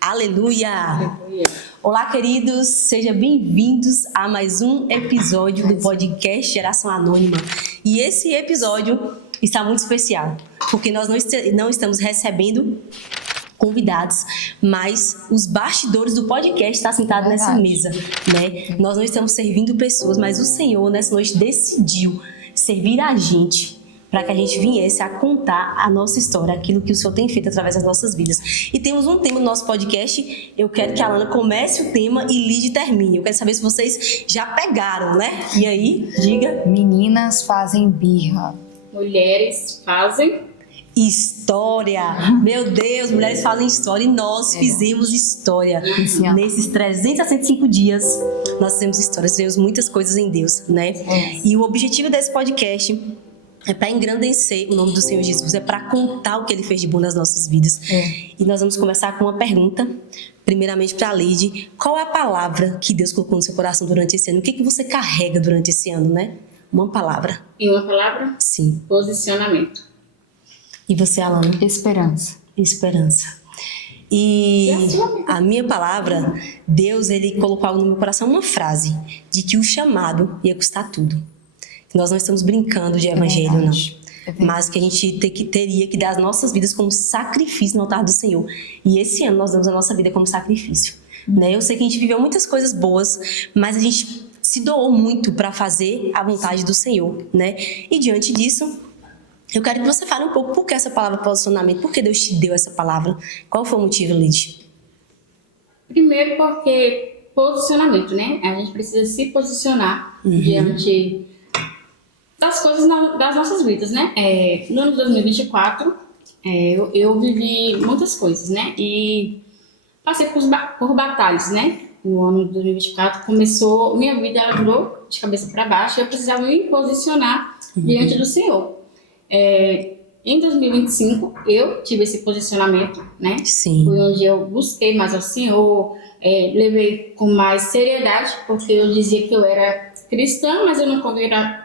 Aleluia! Olá, queridos, sejam bem-vindos a mais um episódio do podcast Geração Anônima. E esse episódio está muito especial, porque nós não estamos recebendo convidados, mas os bastidores do podcast estão sentados nessa mesa, né? Nós não estamos servindo pessoas, mas o Senhor nessa noite decidiu servir a gente, para que a gente viesse a contar a nossa história, aquilo que o Senhor tem feito através das nossas vidas. E temos um tema no nosso podcast. Eu quero que a Alana comece o tema e Lídia termine. Eu quero saber se vocês já pegaram, né? E aí, diga. Meninas fazem birra. Mulheres fazem história. Meu Deus, mulheres fazem história e nós fizemos história. Nesses 365 dias, nós fizemos história, fizemos muitas coisas em Deus, né? E o objetivo desse podcast é para engrandecer o nome do Senhor Jesus, é para contar o que Ele fez de bom nas nossas vidas. E nós vamos começar com uma pergunta, primeiramente para a Lídia. Qual é a palavra que Deus colocou no seu coração durante esse ano? O que você carrega durante esse ano, né? Uma palavra. E uma palavra? Sim. Posicionamento. E você, Alana? Esperança. Esperança. E a minha palavra, Deus, Ele colocou no meu coração uma frase de que o chamado ia custar tudo. Nós não estamos brincando de evangelho, não. Mas que a gente teria que dar as nossas vidas como sacrifício no altar do Senhor. E esse ano nós damos a nossa vida como sacrifício. Né? Eu sei que a gente viveu muitas coisas boas, mas a gente se doou muito para fazer a vontade do Senhor. Né? E diante disso, eu quero que você fale um pouco por que essa palavra posicionamento, por que Deus te deu essa palavra. Qual foi o motivo, Lídia? Primeiro porque posicionamento, né? A gente precisa se posicionar diante das coisas das nossas vidas, né? No ano de 2024, eu vivi muitas coisas, né? E passei por batalhas, né? No ano de 2024 começou, minha vida ela virou de cabeça para baixo e eu precisava me posicionar diante do Senhor. Em 2025, eu tive esse posicionamento, né? Sim. Foi onde eu busquei mais ao Senhor, levei com mais seriedade, porque eu dizia que eu era cristã, mas eu não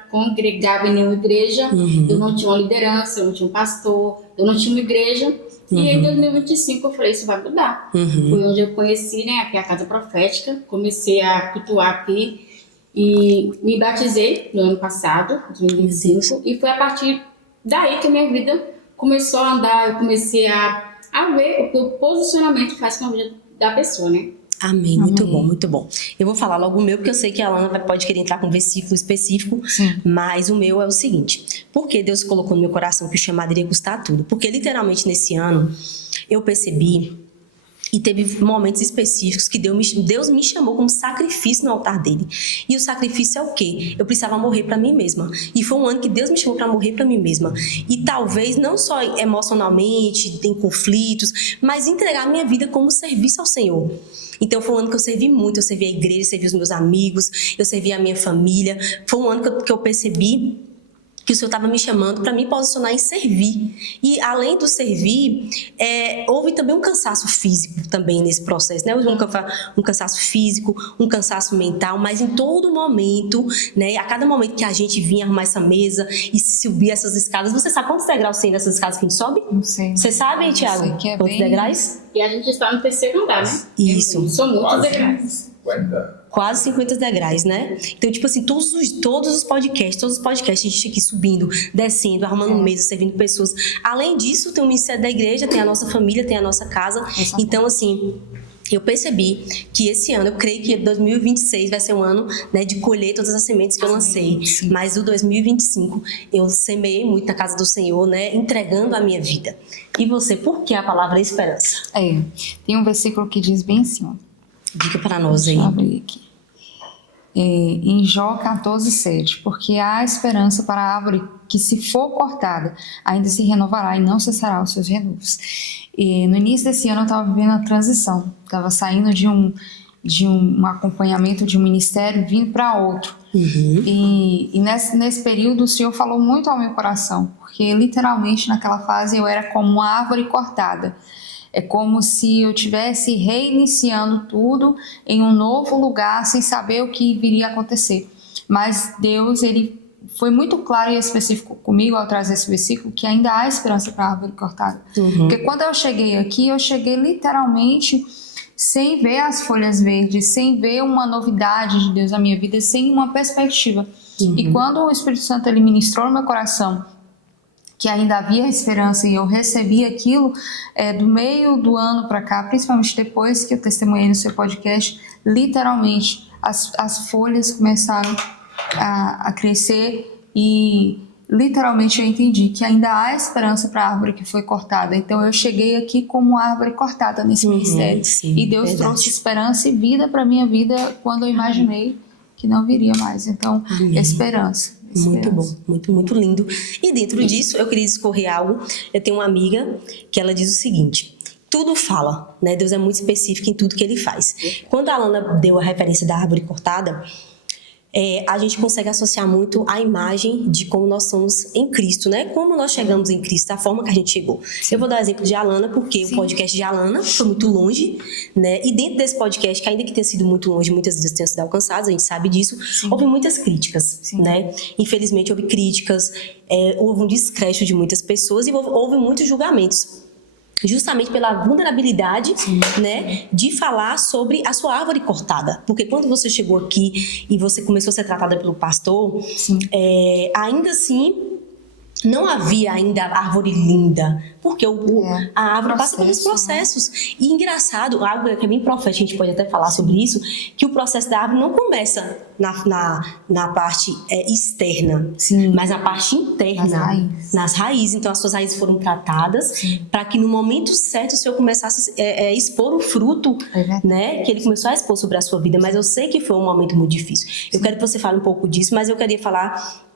congregava em nenhuma igreja, eu não tinha uma liderança, eu não tinha um pastor, eu não tinha uma igreja. E em 2025 eu falei, isso vai mudar. Foi onde eu conheci, né, aqui a Casa Profética, comecei a cultuar aqui e me batizei no ano passado, 2025, e foi a partir daí que a minha vida começou a andar, eu comecei a ver o que o posicionamento faz com a vida da pessoa, né? Amém, muito bom, muito bom. Eu vou falar logo o meu, porque eu sei que a Alana pode querer entrar com um versículo específico, mas o meu é o seguinte: por que Deus colocou no meu coração que o chamado iria custar tudo? Porque literalmente nesse ano eu percebi, e teve momentos específicos que Deus me chamou como sacrifício no altar dele. E o sacrifício é o quê? Eu precisava morrer para mim mesma. E foi um ano que Deus me chamou para morrer para mim mesma. E talvez não só emocionalmente, tem conflitos, mas entregar a minha vida como serviço ao Senhor. Então foi um ano que eu servi muito, eu servi a igreja, eu servi os meus amigos, eu servi a minha família. Foi um ano que eu percebi que o Senhor estava me chamando para me posicionar em servir. E além do servir, houve também um cansaço físico também nesse processo, né? Um cansaço físico, um cansaço mental, mas em todo momento, né? A cada momento que a gente vinha arrumar essa mesa e subir essas escadas, você sabe quantos degraus tem nessas escadas que a gente sobe? Não sei. Você sabe, Thiago? Quantos degraus? E a gente está no terceiro andar, né? Isso. São muitos degraus. Quase 50 degraus, né? Então, tipo assim, todos os podcasts, a gente aqui subindo, descendo, arrumando mesa, servindo pessoas. Além disso, tem o ministério da igreja, tem a nossa família, tem a nossa casa. Então, assim, eu percebi que esse ano, eu creio que 2026 vai ser um ano, né, de colher todas as sementes que eu lancei. Mas o 2025, eu semeei muito na casa do Senhor, né, entregando a minha vida. E você, por que a palavra esperança? Tem um versículo que diz bem assim, ó. Diga para nós aí. Deixa eu abrir aqui. Em Jó 14:7, porque há esperança para a árvore que, se for cortada, ainda se renovará e não cessará os seus renovos. No início desse ano eu estava vivendo a transição, estava saindo de um de um acompanhamento de um ministério vindo para outro. E nesse período o Senhor falou muito ao meu coração, porque literalmente naquela fase eu era como uma árvore cortada. É como se eu estivesse reiniciando tudo em um novo lugar, sem saber o que viria a acontecer. Mas Deus, Ele foi muito claro e específico comigo ao trazer esse versículo, que ainda há esperança para a árvore cortada. Porque quando eu cheguei aqui, eu cheguei literalmente sem ver as folhas verdes, sem ver uma novidade de Deus na minha vida, sem uma perspectiva. E quando o Espírito Santo ele ministrou no meu coração que ainda havia esperança e eu recebi aquilo, do meio do ano para cá, principalmente depois que eu testemunhei no seu podcast, literalmente as folhas começaram a crescer e literalmente eu entendi que ainda há esperança para a árvore que foi cortada. Então eu cheguei aqui como árvore cortada nesse ministério. Sim, e Deus trouxe esperança e vida para minha vida quando eu imaginei que não viria mais. Então, esperança. Muito bom, muito lindo. E dentro disso, eu queria discorrer algo. Eu tenho uma amiga que ela diz o seguinte: tudo fala, né? Deus é muito específico em tudo que Ele faz. Quando a Alana deu a referência da árvore cortada, a gente consegue associar muito a imagem de como nós somos em Cristo, né? Como nós chegamos em Cristo, a forma que a gente chegou. Eu vou dar o exemplo de Alana, porque o podcast de Alana foi muito longe, né? E dentro desse podcast, que ainda que tenha sido muito longe, muitas vezes tenha sido alcançado, a gente sabe disso, houve muitas críticas, né? Infelizmente, houve críticas, houve um descrédito de muitas pessoas e houve muitos julgamentos. Justamente pela vulnerabilidade, né, de falar sobre a sua árvore cortada. Porque quando você chegou aqui e você começou a ser tratada pelo pastor, ainda assim, não havia ainda a árvore linda. Porque a árvore passa pelos processos. E engraçado, algo que é bem profético, a gente pode até falar sobre isso, que o processo da árvore não começa na parte externa, mas na parte interna, nas raízes. Então as suas raízes foram tratadas para que no momento certo o Senhor começasse a expor o fruto, né, que Ele começou a expor sobre a sua vida. Mas eu sei que foi um momento muito difícil. Eu quero que você fale um pouco disso, mas eu queria falar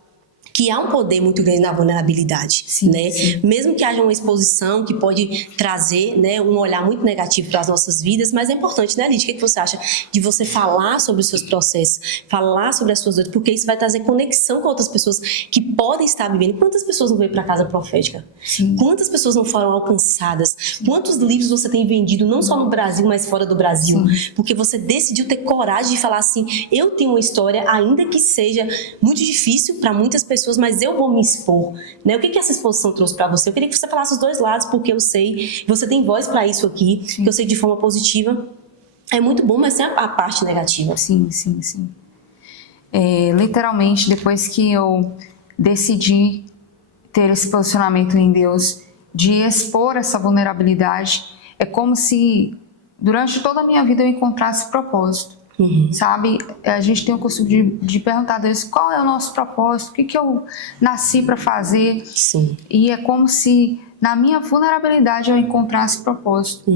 que há um poder muito grande na vulnerabilidade, né? Mesmo que haja uma exposição que pode trazer, né, um olhar muito negativo para as nossas vidas, mas é importante, né, Lídia? O que você acha de você falar sobre os seus processos, falar sobre as suas dores, porque isso vai trazer conexão com outras pessoas que podem estar vivendo. Quantas pessoas não veio para a casa profética? Quantas pessoas não foram alcançadas? Quantos livros você tem vendido, não só no Brasil, mas fora do Brasil? Porque você decidiu ter coragem de falar assim: eu tenho uma história, ainda que seja muito difícil para muitas pessoas, mas eu vou me expor, né? O que essa exposição trouxe para você? Eu queria que você falasse os dois lados, porque eu sei, você tem voz para isso aqui, que eu sei de forma positiva. É muito bom, mas tem a parte negativa. Sim. Literalmente, depois que eu decidi ter esse posicionamento em Deus, de expor essa vulnerabilidade, é como se durante toda a minha vida eu encontrasse propósito. Sabe, a gente tem o costume de perguntar a Deus qual é o nosso propósito, o que eu nasci para fazer. E é como se na minha vulnerabilidade eu encontrasse propósito.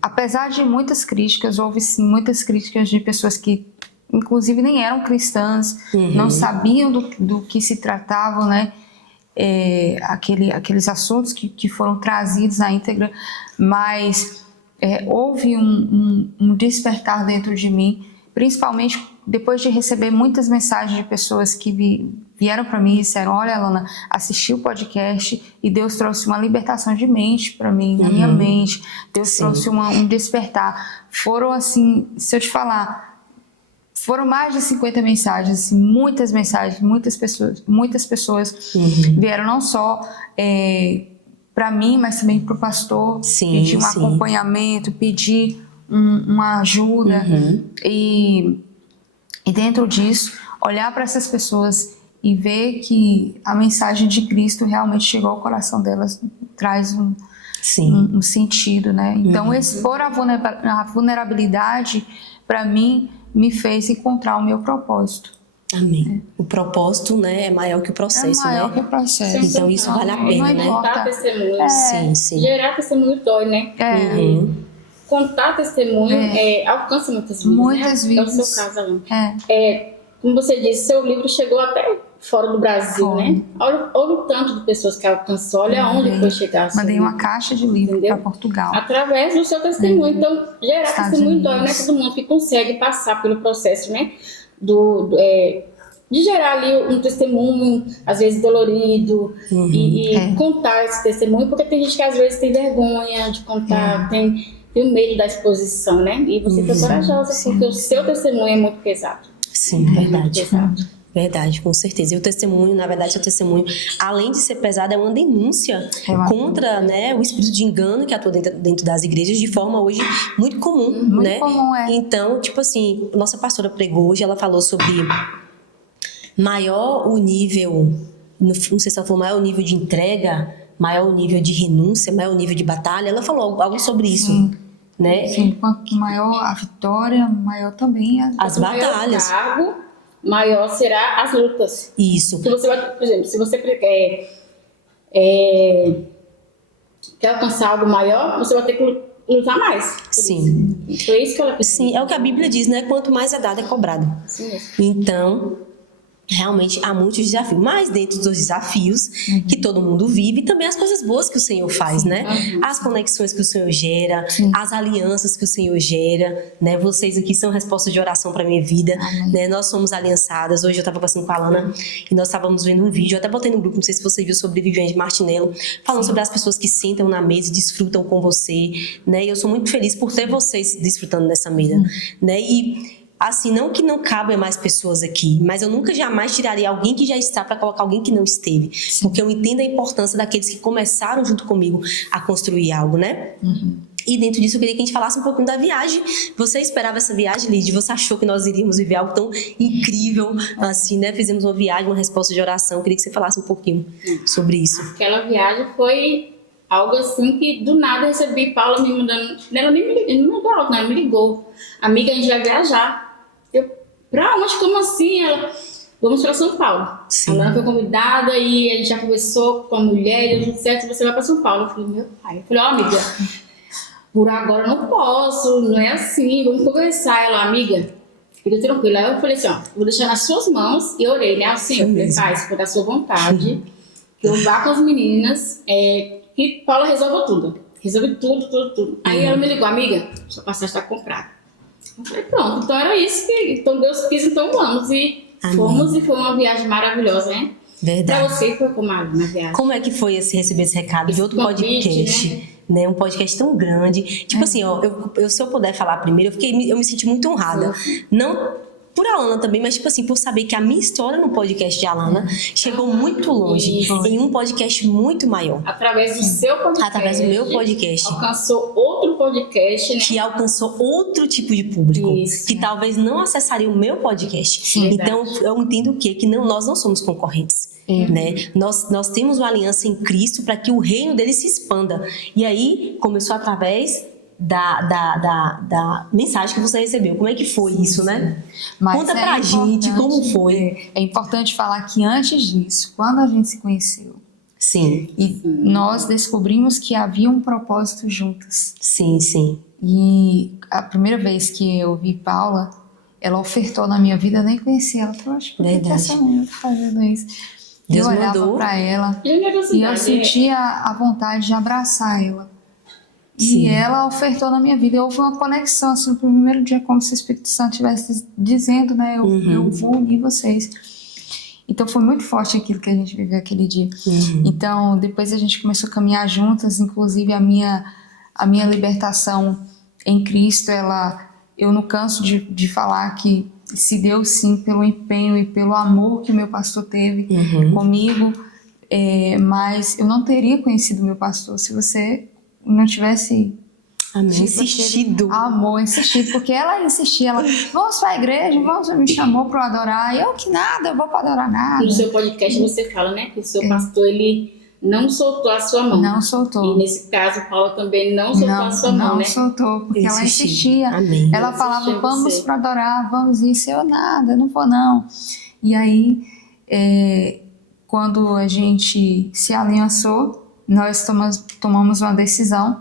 Apesar de muitas críticas, houve sim muitas críticas de pessoas que inclusive nem eram cristãs, não sabiam do que se tratavam, né? Aqueles assuntos que foram trazidos à íntegra, mas houve um despertar dentro de mim, principalmente depois de receber muitas mensagens de pessoas que vieram para mim e disseram: olha, Alana, assisti o podcast e Deus trouxe uma libertação de mente para mim, na minha mente. Deus trouxe um despertar. Foram assim, se eu te falar, foram mais de 50 mensagens, assim, muitas mensagens, muitas pessoas vieram não só para mim, mas também para o pastor, pedir um acompanhamento, pedir uma ajuda. E dentro disso, olhar para essas pessoas e ver que a mensagem de Cristo realmente chegou ao coração delas, traz um sentido, né? Então, expor a vulnerabilidade, para mim, me fez encontrar o meu propósito. Amém. O propósito, né, é maior que o processo, né? É maior que o processo. Então isso vale a pena, né? Contar testemunho. Gerar testemunho dói, né? Contar testemunho alcança muitas vidas, muitas vidas. É o seu caso, Alana. Como você disse, seu livro chegou até fora do Brasil, né? Olha o tanto de pessoas que alcançou, olha onde foi chegar. Mandei uma caixa de livro para Portugal. Através do seu testemunho. Então, gerar testemunho dói, não é todo mundo que consegue passar pelo processo, né? De gerar ali um testemunho, às vezes dolorido, e contar esse testemunho, porque tem gente que às vezes tem vergonha de contar, tem medo da exposição, né? E você foi corajosa, porque o seu testemunho é muito pesado. Sim, verdade. Verdade, com certeza. E o testemunho, na verdade, o testemunho, além de ser pesado, é uma denúncia contra, né, o espírito de engano que atua dentro das igrejas de forma hoje muito comum, né? Comum, Então, tipo assim, nossa pastora pregou hoje, ela falou sobre maior o nível, não sei se ela falou maior o nível de entrega, maior o nível de renúncia, maior o nível de batalha. Ela falou algo sobre isso, né? Sim, quanto maior a vitória, maior também as batalhas. Maior será as lutas. Isso. Se você vai, por exemplo, se você quer alcançar algo maior, você vai ter que lutar mais. Sim. Foi isso que ela quis. Sim, é o que a Bíblia diz, né? Quanto mais é dado, é cobrado. Sim mesmo. Então, realmente há muitos desafios, mas dentro dos desafios que todo mundo vive, também as coisas boas que o Senhor faz, né? As conexões que o Senhor gera, as alianças que o Senhor gera, né? Vocês aqui são resposta de oração para minha vida, né? Nós somos aliançadas. Hoje eu estava conversando com a Alana e nós estávamos vendo um vídeo, eu até botei no grupo, não sei se você viu, sobre Viviane de Martinello, falando sobre as pessoas que sentam na mesa e desfrutam com você, né? E eu sou muito feliz por ter vocês desfrutando dessa mesa, né? E assim, não que não cabem mais pessoas aqui, mas eu nunca jamais tiraria alguém que já está para colocar alguém que não esteve. Porque eu entendo a importância daqueles que começaram junto comigo a construir algo, né? E dentro disso eu queria que a gente falasse um pouquinho da viagem. Você esperava essa viagem, Lídia? Você achou que nós iríamos viver algo tão incrível assim, né? Fizemos uma viagem, uma resposta de oração. Eu queria que você falasse um pouquinho sobre isso. Aquela viagem foi algo assim que do nada eu recebi Paula me mandando. Ela nem me mandou algo, ela me ligou. Amiga, a gente vai viajar. Pra onde? Como assim? Ela, vamos para São Paulo. Sim. Ela foi convidada e a gente já conversou com a mulher e deu tudo certo, você vai para São Paulo. Eu falei, meu pai. Eu falei, amiga, por agora eu não posso, não é assim, vamos conversar. Ela, amiga, fica tranquila. Aí eu falei assim, vou deixar nas suas mãos, e orei, né? Assim, eu falei, pai, se for da sua vontade, que eu vá com as meninas, que Paula resolva tudo. Resolve tudo. Aí ela me ligou, amiga, sua passagem está comprada. Eu falei, pronto, então era isso então Deus quis, então vamos. E fomos, e foi uma viagem maravilhosa, né? Verdade. Pra você foi como na viagem. Como é que foi receber esse recado de outro podcast, né? Um podcast tão grande. Tipo assim, se eu puder falar primeiro, eu me senti muito honrada. Não por Alana também, mas tipo assim, por saber que a minha história no podcast de Alana chegou muito longe, em um podcast muito maior. Através do seu podcast. Através do meu podcast. Alcançou outro podcast, né? Que alcançou outro tipo de público. Isso. Que talvez não acessaria o meu podcast. Sim, então, eu entendo o quê? Que nós não somos concorrentes. Né? Nós temos uma aliança em Cristo para que o reino dele se expanda. E aí, começou através da mensagem que você recebeu. Como é que foi isso, né? Mas conta pra gente como foi. É importante falar que antes disso, quando a gente se conheceu, Sim. E nós descobrimos que havia um propósito juntas. Sim. E a primeira vez que eu vi Paula, ela ofertou na minha vida, eu nem conhecia ela. Eu falei, acho que essa menina tá fazendo isso. Deus eu olhava mandou. pra ela e eu sentia a vontade de abraçar ela. Sim. E ela ofertou na minha vida. Houve uma conexão, assim, no primeiro dia, como se o Espírito Santo estivesse dizendo, né? Eu vou unir vocês. Então foi muito forte aquilo que a gente viveu aquele dia. Então depois a gente começou a caminhar juntas, inclusive a minha libertação em Cristo, eu não canso de falar que se deu sim pelo empenho e pelo amor que o meu pastor teve comigo, mas eu não teria conhecido o meu pastor se você não tivesse insistido, porque ela insistia, vamos para a igreja, me chamou para eu adorar, eu que nada, eu vou para adorar nada. No seu podcast você fala, né, que o seu pastor, ele não soltou a sua mão. Não soltou. E nesse caso, Paula também não soltou a sua mão, né? Não soltou, porque ela insistia. Amém. Ela falava, vamos para adorar, vamos isso, eu nada, não vou não. E aí, quando a gente se aliançou, nós tomamos uma decisão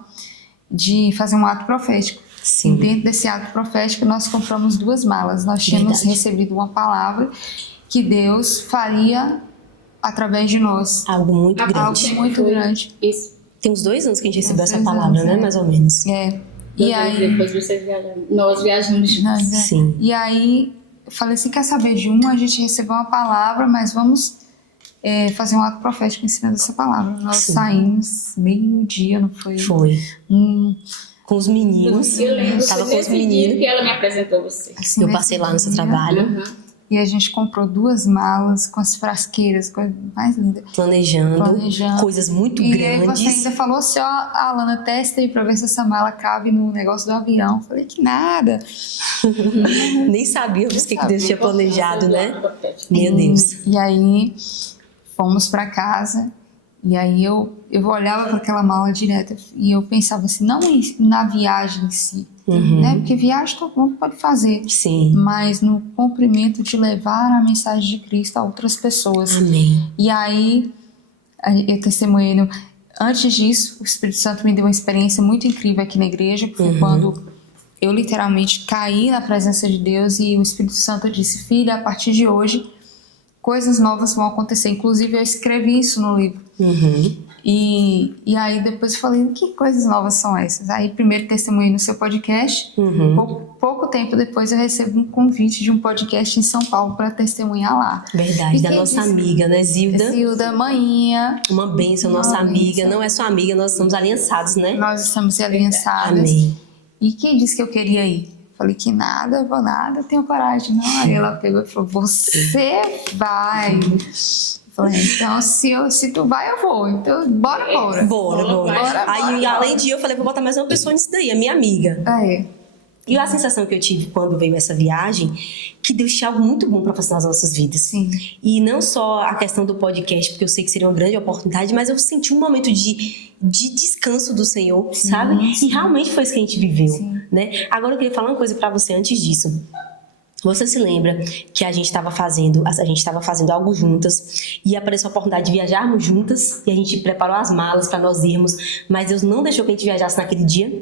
de fazer um ato profético. Sim. E dentro desse ato profético nós compramos 2 malas. Nós tínhamos recebido uma palavra que Deus faria através de nós. Algo muito grande. Algo muito grande. Isso. Tem uns 2 anos que a gente recebeu essa 2 palavra, anos, né? Mais ou menos. É. E E aí, depois vocês viajaram. Nós viajamos juntos. Sim. E aí, eu falei assim, quer saber de a gente recebeu uma palavra, mas vamos fazer um ato profético em cima dessa palavra. Nós saímos meio-dia, não foi? Foi. Com os meninos. Eu lembro Tava que com os nesse dia meninos. que ela me apresentou você. Assim, Eu nesse passei lá no seu dia. trabalho, E a gente comprou 2 malas com as frasqueiras, coisa mais linda. planejando coisas muito E aí você grandes. ainda falou assim, ó, Alana, testa aí pra ver se essa mala cabe no negócio do avião. Falei que nada. Nem sabíamos o que Deus tinha planejado, né? Meu E- Deus. E aí fomos pra casa. E aí eu olhava para aquela mala direta e eu pensava assim, não na viagem em si, né? Porque viagem todo mundo pode fazer. Sim. Mas no cumprimento de levar a mensagem de Cristo a outras pessoas. Amém. E aí, eu testemunhei. Antes disso, o Espírito Santo me deu uma experiência muito incrível aqui na igreja, que foi quando eu literalmente caí na presença de Deus e o Espírito Santo disse, filha, a partir de hoje, coisas novas vão acontecer. Inclusive, eu escrevi isso no livro. E aí depois eu falei, que coisas novas são essas? Aí primeiro testemunhei no seu podcast, pouco tempo depois eu recebo um convite de um podcast em São Paulo para testemunhar lá. Verdade, E da quem nossa disse? amiga, né, Zilda? Zilda, manhinha, Uma bênção, nossa amiga. Não é sua amiga, nós somos aliançados, né? nós estamos aliançadas. Amém. E quem disse que eu queria ir? Falei que nada, eu vou nada, tenho coragem. Não, aí ela pegou e falou, você vai. Falei, então se tu vai, eu vou. Então, bora. Bora. Aí, além de eu falei, vou botar mais uma pessoa nisso daí, a minha amiga. E a sensação que eu tive quando veio essa viagem, que Deus tinha algo muito bom para fazer nas nossas vidas. Sim. E não só a questão do podcast, porque eu sei que seria uma grande oportunidade, mas eu senti um momento de descanso do Senhor, sabe? sim. E realmente foi isso que a gente viveu, né? Agora eu queria falar uma coisa para você antes disso. Você se lembra que a gente estava fazendo algo juntas e apareceu a oportunidade de viajarmos juntas e a gente preparou as malas para nós irmos, mas Deus não deixou que a gente viajasse naquele dia?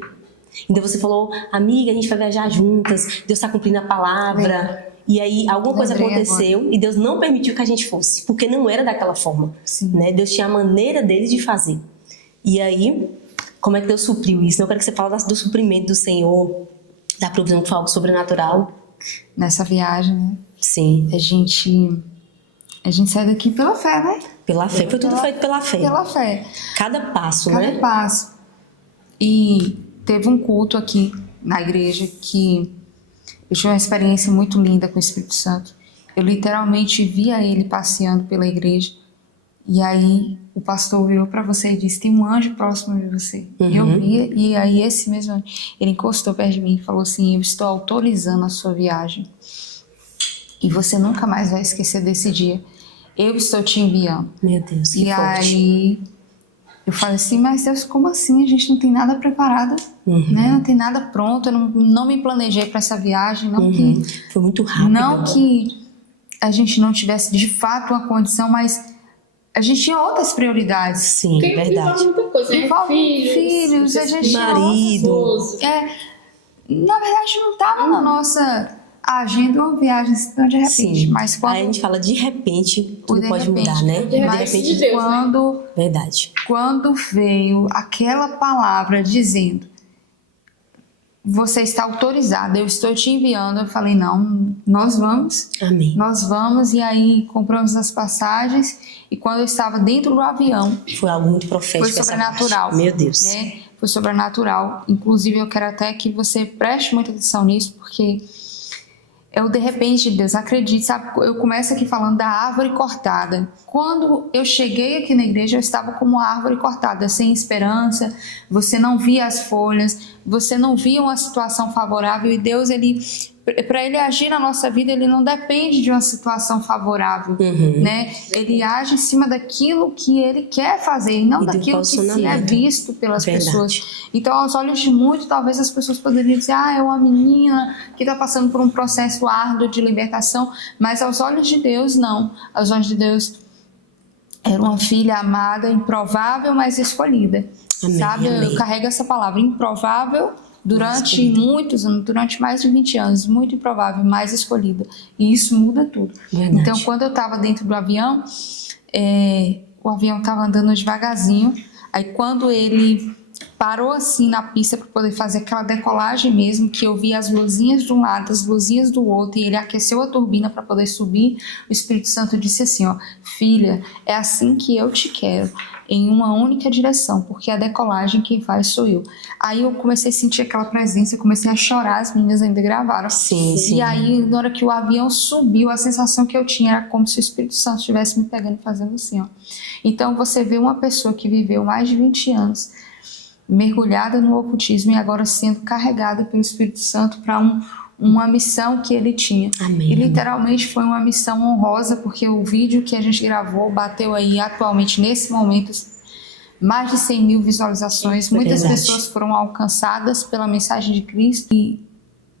Então você falou, amiga, a gente vai viajar juntas, Deus está cumprindo a palavra. E aí alguma coisa aconteceu e Deus não permitiu que a gente fosse, porque não era daquela forma, né? Deus tinha a maneira dele de fazer. E aí, como é que Deus supriu isso? Eu quero que você fale do suprimento do Senhor, da provisão, que foi algo sobrenatural. Nessa viagem, né? Sim. A gente sai daqui pela fé, né? Pela fé, foi tudo feito pela fé. Pela fé. Cada passo, Cada né? passo. E teve um culto aqui na igreja que eu tive uma experiência muito linda com o Espírito Santo. Eu literalmente via ele passeando pela igreja. E aí o pastor virou para você e disse, tem um anjo próximo de você. E eu via, e aí esse mesmo anjo, ele encostou perto de mim e falou assim, eu estou autorizando a sua viagem. E você nunca mais vai esquecer desse dia. Eu estou te enviando. Meu Deus, que E forte. aí eu falei assim, mas Deus, como assim? A gente não tem nada preparado, né? Não tem nada pronto, eu não me planejei para essa viagem, não que... Foi muito rápido. Não que a gente não tivesse de fato uma condição, mas a gente tinha outras prioridades. Sim, Porque verdade. envolve muita coisa, né? Envolve filhos, a gente tinha marido. esposo. na verdade não estava na nossa agenda uma viagem tão de repente. Sim. Mas quando Aí a gente fala de repente, o tudo de pode repente, mudar, né? de mas repente de Deus, né? Verdade. quando veio aquela palavra dizendo você está autorizada, eu estou te enviando, eu falei, não, nós vamos. Amém. Nós vamos, e aí compramos as passagens, e quando eu estava dentro do avião, Foi algo muito profético. foi essa sobrenatural. parte. Meu Deus. Né? Foi sobrenatural. Inclusive, eu quero até que você preste muita atenção nisso, porque é o de repente de Deus. Acredite, sabe? Eu começo aqui falando da árvore cortada. Quando eu cheguei aqui na igreja, eu estava como uma árvore cortada, sem esperança. Você não via as folhas, você não via uma situação favorável. E Deus, para ele agir na nossa vida, ele não depende de uma situação favorável, né? Ele age em cima daquilo que ele quer fazer e não E do daquilo que se é posicionamento. visto pelas Verdade. pessoas. Então, aos olhos de muitos, talvez as pessoas poderiam dizer, é uma menina que está passando por um processo árduo de libertação, mas aos olhos de Deus, não. Aos olhos de Deus, era uma filha amada, improvável, mas escolhida. Amém, Sabe? amém. Eu carrego essa palavra, improvável, durante muitos anos, durante mais de 20 anos, muito improvável, mais escolhida. E isso muda tudo. Verdade. Então, quando eu estava dentro do avião, o avião estava andando devagarzinho. Aí, quando ele parou assim na pista para poder fazer aquela decolagem mesmo, que eu vi as luzinhas de um lado, as luzinhas do outro, e ele aqueceu a turbina para poder subir, o Espírito Santo disse assim, ó, filha, é assim que eu te quero, em uma única direção, porque a decolagem quem faz sou eu. Aí eu comecei a sentir aquela presença, comecei a chorar, as meninas ainda gravaram. Sim, sim. E aí, na hora que o avião subiu, a sensação que eu tinha era como se o Espírito Santo estivesse me pegando e fazendo assim, ó. Então, você vê uma pessoa que viveu mais de 20 anos, mergulhada no ocultismo e agora sendo carregada pelo Espírito Santo para uma missão que ele tinha. Amém. E literalmente foi uma missão honrosa, porque o vídeo que a gente gravou bateu aí atualmente, nesse momento, mais de 100 mil visualizações. Muitas pessoas foram alcançadas pela mensagem de Cristo e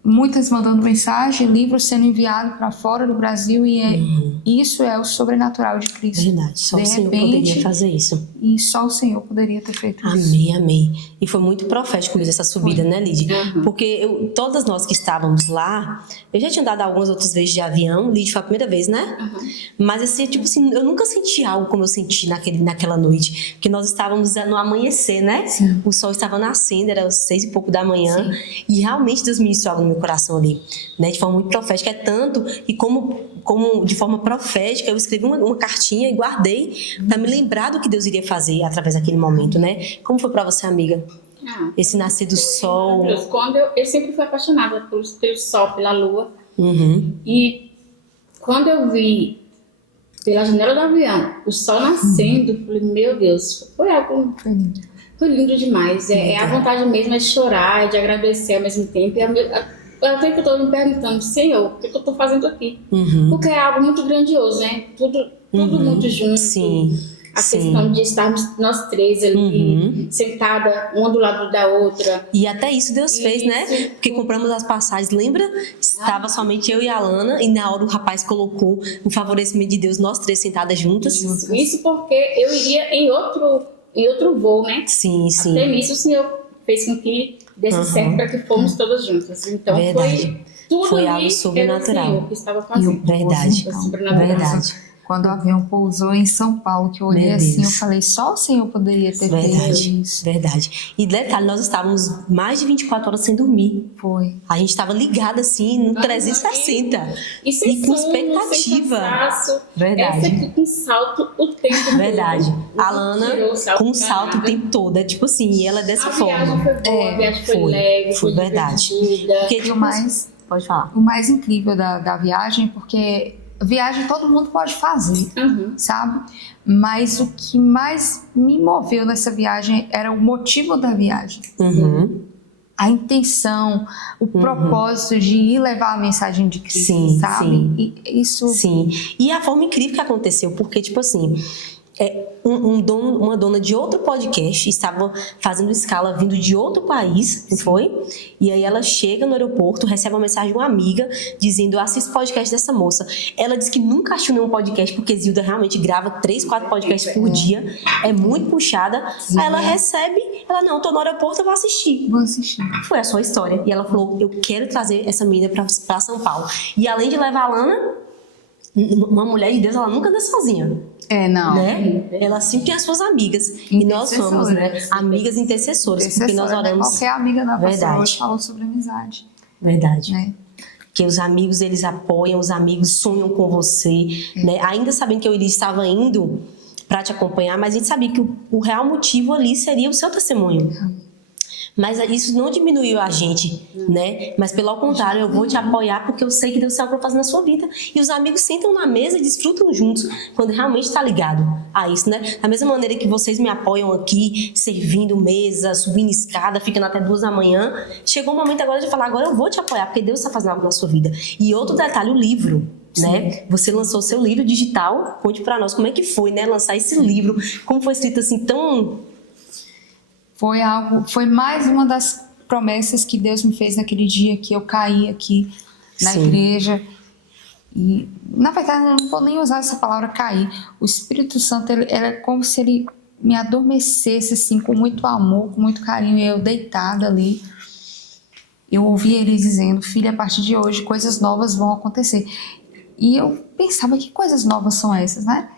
muitas mandando mensagem, livros sendo enviados para fora do Brasil e isso é o sobrenatural de Cristo. Verdade, só o Senhor poderia fazer isso. E só o Senhor poderia ter feito isso. Amém, amém. E foi muito profético mesmo essa subida, né, Lídia? Porque todas nós que estávamos lá, eu já tinha andado algumas outras vezes de avião, Lídia foi a primeira vez, né? Mas assim, tipo assim, eu nunca senti algo como eu senti naquela noite, porque nós estávamos no amanhecer, né? Sim. O sol estava nascendo, era 6 e pouco da manhã, e realmente Deus ministrou algo no meu coração ali, né? De forma muito profética, é tanto, e como de forma profética, eu escrevi uma cartinha e guardei para me lembrar do que Deus iria fazer através daquele momento, né? Como foi para você, amiga? Esse nascer do sol. Quando eu sempre fui apaixonada pelo sol, pela lua. E quando eu vi pela janela do avião o sol nascendo, eu falei, meu Deus, foi algo... Foi lindo demais. A vontade mesmo é de chorar, de agradecer ao mesmo tempo. Até que eu estou me perguntando, Senhor, o que eu estou fazendo aqui? Porque é algo muito grandioso, né? Tudo muito junto. Sim. A questão de estarmos nós três ali, sentada, uma do lado da outra. E até isso Deus fez, né? Porque compramos as passagens, lembra? Estava somente eu e a Alana, e na hora o rapaz colocou o favorecimento de Deus, nós três sentadas juntas. Isso porque eu iria em outro voo, né? Sim, sim. Até nisso o Senhor fez com que desse certo para que fomos todas juntas. Então foi algo sobrenatural. Era o Senhor que estava fazendo. Verdade. Verdade. Quando o avião pousou em São Paulo, que eu olhei assim, eu falei, só o Senhor poderia ter feito isso. Verdade. E detalhe, nós estávamos mais de 24 horas sem dormir. Foi. A gente estava ligada assim, no 360. E com expectativa. Verdade. Essa aqui com salto o tempo todo. Verdade. A Alana com salto o tempo todo. É tipo assim, e ela é dessa forma. A viagem foi boa, a viagem foi leve, foi verdade. Porque, tipo, pode falar. O mais incrível da viagem, porque... Viagem todo mundo pode fazer, sabe? Mas o que mais me moveu nessa viagem era o motivo da viagem. A intenção, o propósito de ir levar a mensagem de Cristo, sabe? Sim. E isso... Sim. E a forma incrível que aconteceu, porque, tipo assim... uma dona de outro podcast estava fazendo escala vindo de outro país, não foi? E aí ela chega no aeroporto, recebe uma mensagem de uma amiga dizendo, assista o podcast dessa moça. Ela disse que nunca achou nenhum podcast, porque Zilda realmente grava 3, 4 podcasts por dia, é muito puxada. Aí ela recebe, não, tô no aeroporto, eu vou assistir. Foi a sua história. E ela falou, eu quero trazer essa menina pra São Paulo. E além de levar a Lana, uma mulher de Deus, ela nunca anda sozinha. Não. Né? Ela sempre tem as suas amigas. E nós somos, né? Amigas intercessoras. Porque nós oramos. Qualquer amiga da pastora hoje falou sobre amizade. Verdade. Né? Que os amigos, eles apoiam, os amigos sonham com você. Né? Ainda sabendo que eu estava indo para te acompanhar, mas a gente sabia que o real motivo ali seria o seu testemunho. Mas isso não diminuiu a gente, né? Mas pelo contrário, eu vou te apoiar porque eu sei que Deus tem algo para fazer na sua vida. E os amigos sentam na mesa e desfrutam juntos quando realmente está ligado a isso, né? Da mesma maneira que vocês me apoiam aqui, servindo mesa, subindo escada, ficando até 2 da manhã. Chegou o momento agora de falar, agora eu vou te apoiar porque Deus está fazendo algo na sua vida. E outro detalhe, o livro. Né? Você lançou seu livro digital. Conte para nós como é que foi, né? Lançar esse livro. Como foi escrito assim tão... Foi mais uma das promessas que Deus me fez naquele dia que eu caí aqui na igreja. E, na verdade, eu não vou nem usar essa palavra cair. O Espírito Santo, era como se ele me adormecesse, assim, com muito amor, com muito carinho. E eu deitada ali. eu ouvi ele dizendo: filha, a partir de hoje coisas novas vão acontecer. E eu pensava, que coisas novas são essas, né?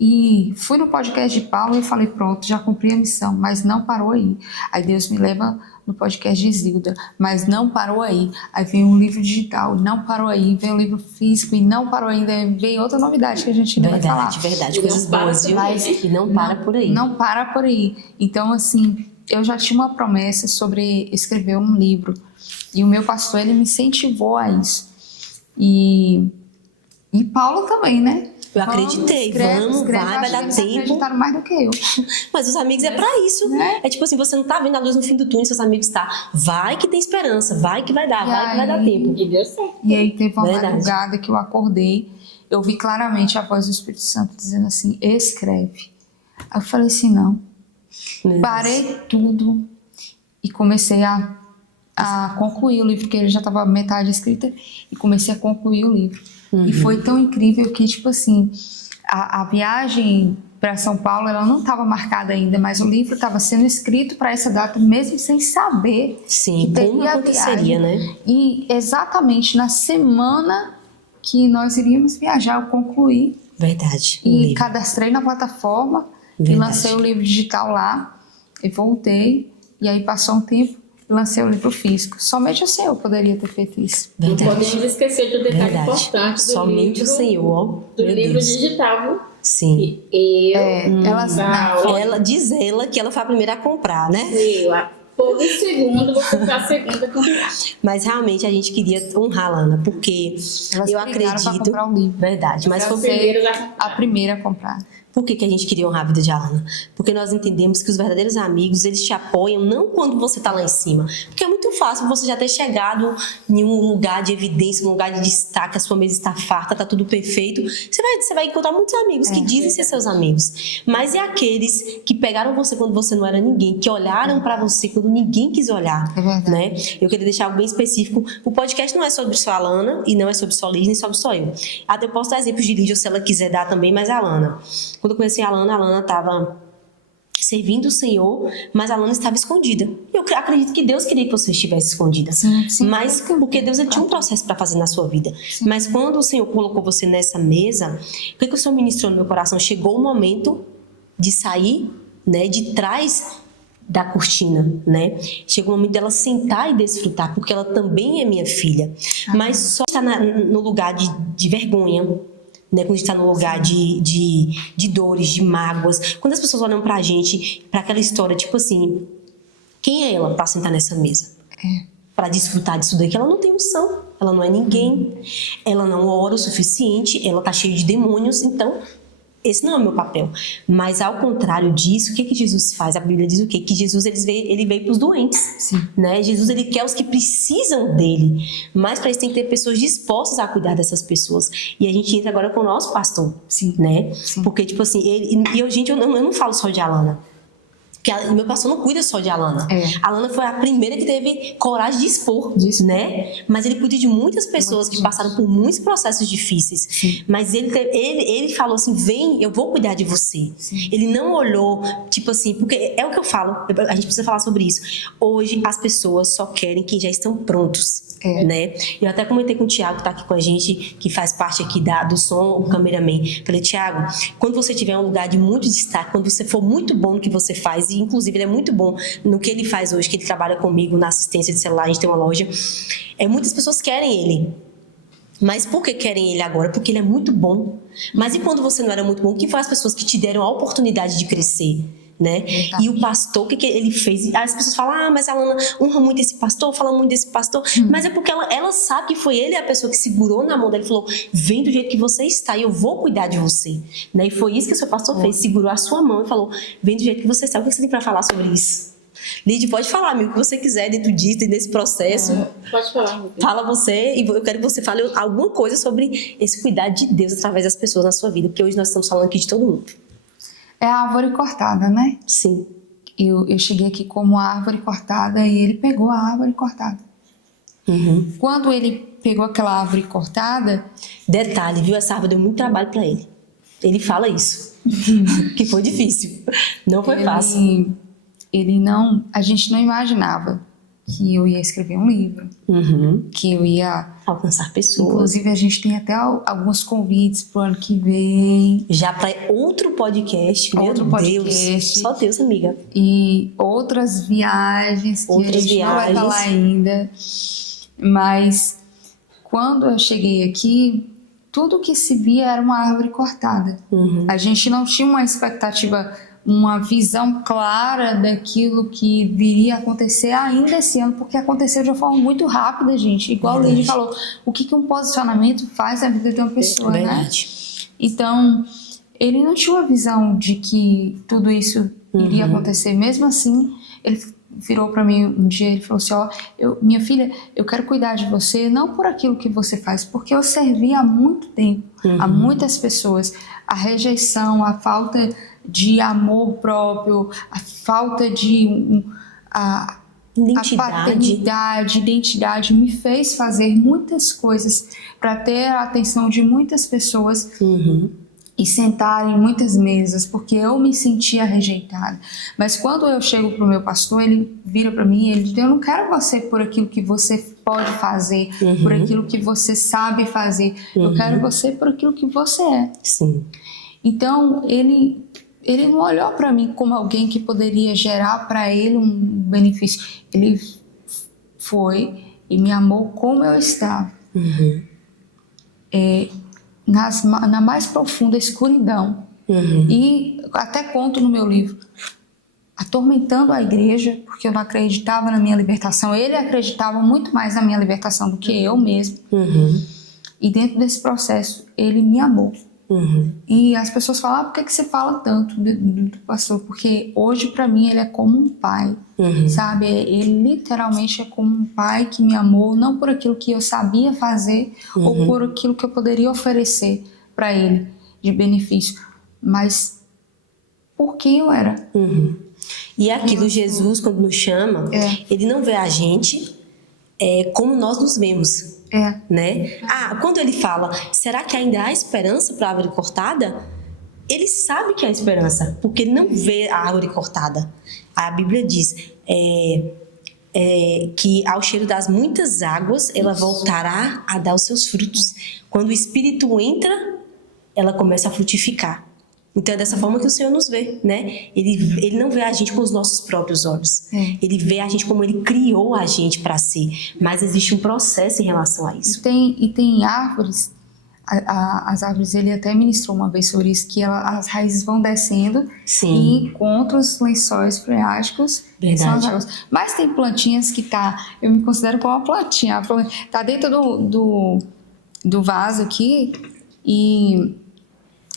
E fui no podcast de Paulo e falei: pronto, já cumpri a missão, mas não parou aí. Aí Deus me leva no podcast de Zilda, mas não parou aí. Aí veio um livro digital, não parou aí. Veio um livro físico e não parou ainda. Veio outra novidade que a gente ainda vai falar. Verdade, coisas boas, viu? Mas e não para por aí. Não para por aí. Então, assim, eu já tinha uma promessa sobre escrever um livro. E o meu pastor, ele me incentivou a isso. E Paulo também, né? Eu acreditei, vamos, vai dar tempo. Eles acreditaram mais do que eu. Mas os amigos é pra isso. É tipo assim, você não tá vendo a luz no fim do túnel, seus amigos tá. Vai que tem esperança, vai que vai dar, que vai dar tempo. E deu certo. E aí teve uma madrugada que eu acordei, eu vi claramente a voz do Espírito Santo dizendo assim: escreve. Aí eu falei assim: não. Parei tudo e comecei a concluir o livro, porque ele já estava metade escrita, e comecei a concluir o livro. E foi tão incrível que, tipo assim, a viagem para São Paulo, ela não estava marcada ainda, mas o livro estava sendo escrito para essa data, mesmo sem saber que teria como aconteceria, né? E exatamente na semana que nós iríamos viajar, eu concluí. Verdade. E cadastrei na plataforma, e lancei o livro digital lá, e voltei, e aí passou um tempo, lancei o livro físico. Somente o Senhor poderia ter feito isso. Não podemos esquecer de um detalhe importante do somente livro, o Senhor. Do livro digital, viu? Sim. Ela diz ela que ela foi a primeira a comprar, né? Por um segundo, você foi a segunda a comprar. Mas realmente a gente queria honrar a Lana, porque eu acredito. Pra comprar o livro. Verdade. Mas foi a primeira a comprar. Por que a gente queria honrar a vida de Alana? Porque nós entendemos que os verdadeiros amigos, eles te apoiam não quando você está lá em cima. Porque é muito fácil você já ter chegado em um lugar de evidência, um lugar de destaque, a sua mesa está farta, está tudo perfeito. Você vai encontrar muitos amigos que dizem ser seus amigos. Mas é aqueles que pegaram você quando você não era ninguém, que olharam para você quando ninguém quis olhar. Né? Eu queria deixar algo bem específico. O podcast não é sobre só a Alana, e não é sobre só Lígia, nem sobre só eu. Até eu posso dar exemplos de Lígia, se ela quiser dar também, mas a Alana. Quando eu conheci a Alana estava servindo o Senhor, mas a Alana estava escondida. Eu acredito que Deus queria que você estivesse escondida. Sim, mas porque Deus tinha um processo para fazer na sua vida. Sim. Mas quando o Senhor colocou você nessa mesa, o que o Senhor ministrou no meu coração? Chegou o momento de sair, né, de trás da cortina, né? Chegou o momento dela sentar e desfrutar, porque ela também é minha filha. Mas só está no lugar de vergonha, né, quando a gente está no lugar de dores, de mágoas, quando as pessoas olham pra gente, pra aquela história, tipo assim, quem é ela pra sentar nessa mesa? Pra desfrutar disso daqui? Ela não tem unção, ela não é ninguém, ela não ora o suficiente, ela tá cheia de demônios, então esse não é o meu papel. Mas ao contrário disso, o que Jesus faz? A Bíblia diz o quê? Que Jesus ele veio para os doentes. Sim. Né? Jesus ele quer os que precisam dele. Mas para isso tem que ter pessoas dispostas a cuidar dessas pessoas. E a gente entra agora com o nosso pastor. Sim. Né? Sim. Porque, tipo assim, eu não falo só de Alana. Porque meu pastor não cuida só de Alana. A Alana foi a primeira que teve coragem de expor, né? Mas ele cuida de muitas pessoas que passaram por muitos processos difíceis. Sim. Mas ele falou assim, vem, eu vou cuidar de você. Sim. Ele não olhou, tipo assim, porque é o que eu falo, a gente precisa falar sobre isso. Hoje as pessoas só querem quem já estão prontos. Né? Eu até comentei com o Thiago, que tá aqui com a gente, que faz parte aqui do som, o cameraman. Falei, Thiago, quando você tiver um lugar de muito destaque, quando você for muito bom no que você faz, e inclusive ele é muito bom no que ele faz hoje, que ele trabalha comigo na assistência de celular, a gente tem uma loja, muitas pessoas querem ele. Mas por que querem ele agora? Porque ele é muito bom. Mas e quando você não era muito bom, quem foram as pessoas que te deram a oportunidade de crescer? Né? E o pastor, o que ele fez? As pessoas falam, mas a Alana honra muito esse pastor, fala muito desse pastor, mas é porque ela sabe que foi ele a pessoa que segurou na mão dele e falou, vem do jeito que você está e eu vou cuidar de você, né? E foi isso que o seu pastor fez, segurou a sua mão e falou, vem do jeito que você está. O que você tem para falar sobre isso? Lídia, pode falar, amigo, o que você quiser dentro disso e desse processo. Pode falar, amigo. Fala você, e eu quero que você fale alguma coisa sobre esse cuidado de Deus através das pessoas na sua vida, porque hoje nós estamos falando aqui de todo mundo. É a árvore cortada, né? Sim. Eu cheguei aqui como a árvore cortada e ele pegou a árvore cortada. Quando ele pegou aquela árvore cortada... Detalhe, viu? Essa árvore deu muito trabalho para ele. Ele fala isso. Que foi difícil. Não foi fácil. A gente não imaginava que eu ia escrever um livro, que eu ia alcançar pessoas. Inclusive, a gente tem até alguns convites pro ano que vem. Já para outro podcast. Meu Deus. Só Deus, amiga. E outras viagens que a gente não vai falar ainda. Mas quando eu cheguei aqui, tudo que se via era uma árvore cortada. A gente não tinha uma expectativa, uma visão clara daquilo que viria a acontecer ainda esse ano, porque aconteceu de uma forma muito rápida, gente. Igual o Lídia falou, o que um posicionamento faz na vida de uma pessoa, né? Então, ele não tinha uma visão de que tudo isso iria acontecer. Mesmo assim, ele virou para mim um dia e falou assim, minha filha, eu quero cuidar de você, não por aquilo que você faz, porque eu servi há muito tempo, a muitas pessoas. A rejeição, a falta de amor próprio, a falta de a paternidade, identidade me fez fazer muitas coisas para ter a atenção de muitas pessoas e sentar em muitas mesas, porque eu me sentia rejeitada. Mas quando eu chego para o meu pastor, ele vira para mim e ele diz, eu não quero você por aquilo que você pode fazer, por aquilo que você sabe fazer, eu quero você por aquilo que você é. Sim. Então, ele não olhou para mim como alguém que poderia gerar para ele um benefício. Ele foi e me amou como eu estava. Na mais profunda escuridão. E até conto no meu livro, atormentando a igreja, porque eu não acreditava na minha libertação. Ele acreditava muito mais na minha libertação do que eu mesmo. E dentro desse processo, ele me amou. E as pessoas falam, por que você fala tanto do pastor? Porque hoje para mim ele é como um pai, sabe? Ele literalmente é como um pai que me amou, não por aquilo que eu sabia fazer ou por aquilo que eu poderia oferecer para ele de benefício, mas por quem eu era. E aquilo, Jesus, quando nos chama, ele não vê a gente como nós nos vemos. Né? Quando ele fala, será que ainda há esperança para a árvore cortada? Ele sabe que há esperança, porque ele não vê a árvore cortada. A Bíblia diz que ao cheiro das muitas águas, ela voltará a dar os seus frutos. Quando o Espírito entra, ela começa a frutificar. Então é dessa forma que o Senhor nos vê, né? Ele não vê a gente com os nossos próprios olhos. Ele vê a gente como Ele criou a gente para ser. Mas existe um processo em relação a isso. E tem árvores, as árvores, ele até ministrou uma vez sobre isso, que as raízes vão descendo e encontram os lençóis freáticos. São as águas. Mas tem plantinhas que eu me considero como uma plantinha. Tá dentro do vaso aqui e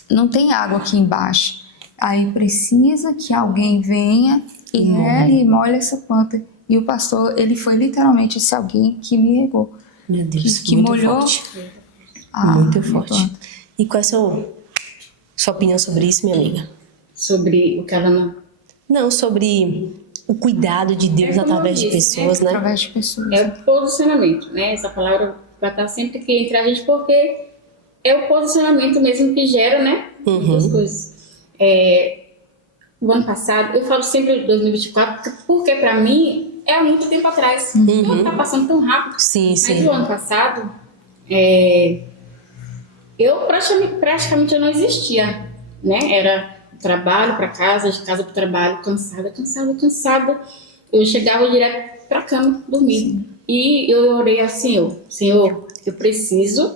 não tem água aqui embaixo. Aí precisa que alguém venha e regue e molhe essa planta. E o pastor, ele foi literalmente esse alguém que me regou. Meu Deus, que muito molhou. Forte. Muito forte. E qual é a sua opinião sobre isso, minha amiga? Sobre o que ela não... Não, sobre o cuidado de Deus através de pessoas, né? Através de pessoas. É o posicionamento, né? Essa palavra vai estar sempre aqui entre a gente, porque é o posicionamento mesmo que gera, né? Muitas coisas. O ano passado, eu falo sempre de 2024, porque pra mim é há muito tempo atrás. O ano tá passando tão rápido. Sim. Mas o ano passado, eu praticamente eu não existia, né? Era trabalho pra casa, de casa pro trabalho, cansada. Eu chegava direto pra cama, dormir. E eu orei assim, Senhor, eu preciso...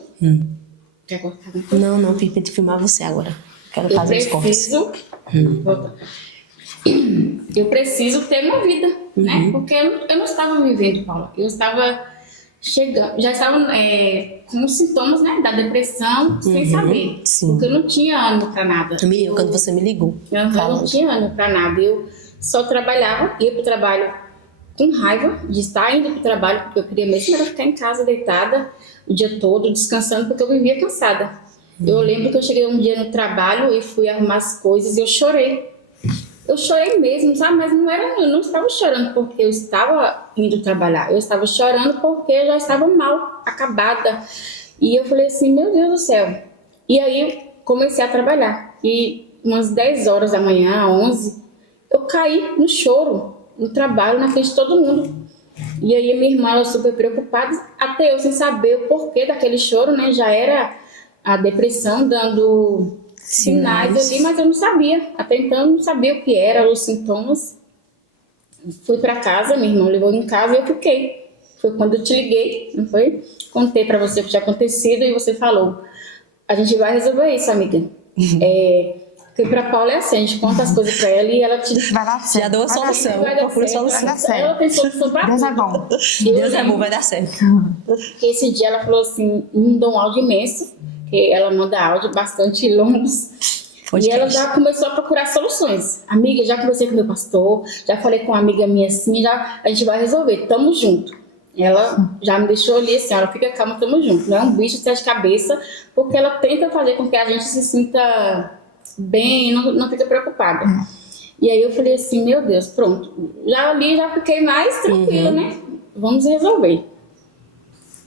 Quer cortar? Não, Pipa, te filmar você agora. Quero fazer os cortes. Eu preciso ter uma vida, né? Porque eu não estava vivendo, Paula. Eu estava já estava com os sintomas, né, da depressão, sem saber. Porque eu não tinha ânimo para nada. Quando você me ligou. Eu não tinha ânimo para nada. Eu só trabalhava, ia para o trabalho com raiva de estar indo para o trabalho, porque eu queria mesmo era ficar em casa deitada o dia todo, descansando, porque eu vivia cansada. Eu lembro que eu cheguei um dia no trabalho e fui arrumar as coisas e eu chorei. Eu chorei mesmo, sabe? Mas eu não estava chorando porque eu estava indo trabalhar. Eu estava chorando porque eu já estava mal, acabada. E eu falei assim, meu Deus do céu. E aí eu comecei a trabalhar. E umas 10 horas da manhã, 11, eu caí no choro, no trabalho, na frente de todo mundo. E aí minha irmã, ela super preocupada, até eu sem saber o porquê daquele choro, né? Já era a depressão dando sinais ali, mas eu não sabia. Até então eu não sabia o que eram os sintomas. Fui para casa, minha irmã levou em casa e eu fiquei. Foi quando eu te liguei, não foi? Contei para você o que tinha acontecido e você falou: a gente vai resolver isso, amiga. Porque pra Paula é assim, a gente conta as coisas pra ela e ela te... Vai dar certo. Já deu a solução, procura solução. Ela tem solução pra Deus tudo. é bom. Deus é bom, vai dar certo. Porque esse dia ela falou assim, mandou um áudio imenso, que ela manda áudio bastante longos. Podcast. E ela já começou a procurar soluções. Amiga, já conversei com meu pastor, já falei com uma amiga minha assim, a gente vai resolver, tamo junto. Ela já me deixou ali assim, ela fica calma, tamo junto. Não é um bicho de sete cabeças, porque ela tenta fazer com que a gente se sinta bem, não fica preocupada. E aí eu falei assim, meu Deus, pronto. Já ali, já fiquei mais tranquila, né? Vamos resolver.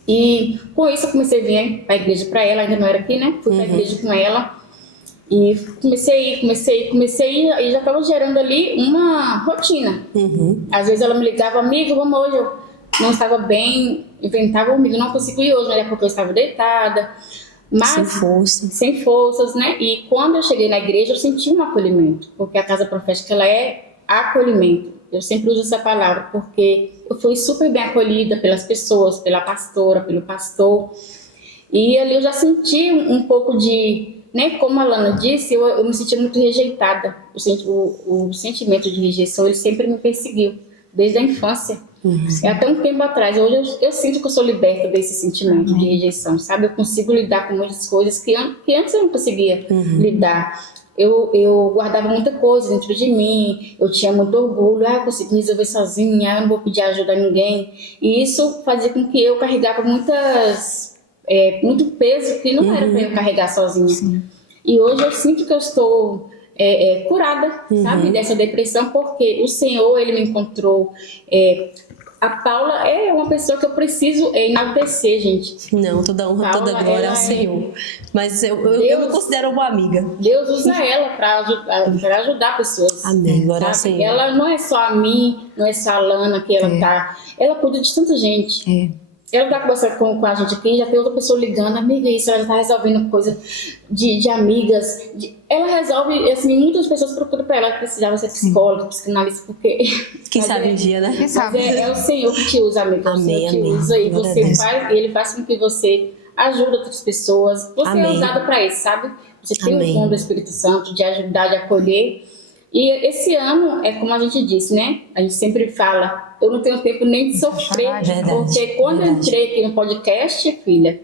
E com isso eu comecei a vir pra igreja pra ela, ainda não era aqui, né? Fui pra igreja com ela. E comecei a ir, e já estava gerando ali uma rotina. Às vezes ela me ligava, amigo, vamos hoje. Eu não estava bem, inventava comigo, não consigo ir hoje, mas é porque eu estava deitada. Mas, sem forças, né? E quando eu cheguei na igreja, eu senti um acolhimento, porque a casa profética, ela é acolhimento. Eu sempre uso essa palavra, porque eu fui super bem acolhida pelas pessoas, pela pastora, pelo pastor. E ali eu já senti um pouco de, né? Como a Lana disse, eu me senti muito rejeitada. O sentimento de rejeição, ele sempre me perseguiu, desde a infância. Até um tempo atrás, hoje eu sinto que eu sou liberta desse sentimento de rejeição, sabe? Eu consigo lidar com muitas coisas que antes eu não conseguia lidar. Eu guardava muita coisa dentro de mim, eu tinha muito orgulho, eu consigo resolver sozinha, eu não vou pedir ajuda a ninguém. E isso fazia com que eu carregava muito peso que não era para eu carregar sozinha. E hoje eu sinto que eu estou curada, sabe, dessa depressão, porque o Senhor, Ele me encontrou. A Paula é uma pessoa que eu preciso enaltecer, gente. Não, toda honra, Paula, toda glória ao Senhor. Mas eu me considero uma amiga. Deus usa ela para ajudar pessoas. Amém, glória ao Senhor. Ela não é só a mim, não é só a Lana que ela tá. Ela cuida de tanta gente. Ela tá conversando com a gente aqui, já tem outra pessoa ligando, amiga, isso, ela tá resolvendo coisa de amigas. Ela resolve, assim, muitas pessoas procuram pra ela, precisava ser psicóloga, psicanalista, porque... Quem sabe um dia, né? Quem sabe? É o Senhor que te usa, amiga. Amém, o Senhor te usa e você faz, ele faz com que você ajude outras pessoas. Você é usado pra isso, sabe? Você tem o dom do Espírito Santo de ajudar, de acolher. E esse ano, é como a gente disse, né? A gente sempre fala, eu não tenho tempo nem de sofrer, porque quando eu entrei aqui no podcast, filha,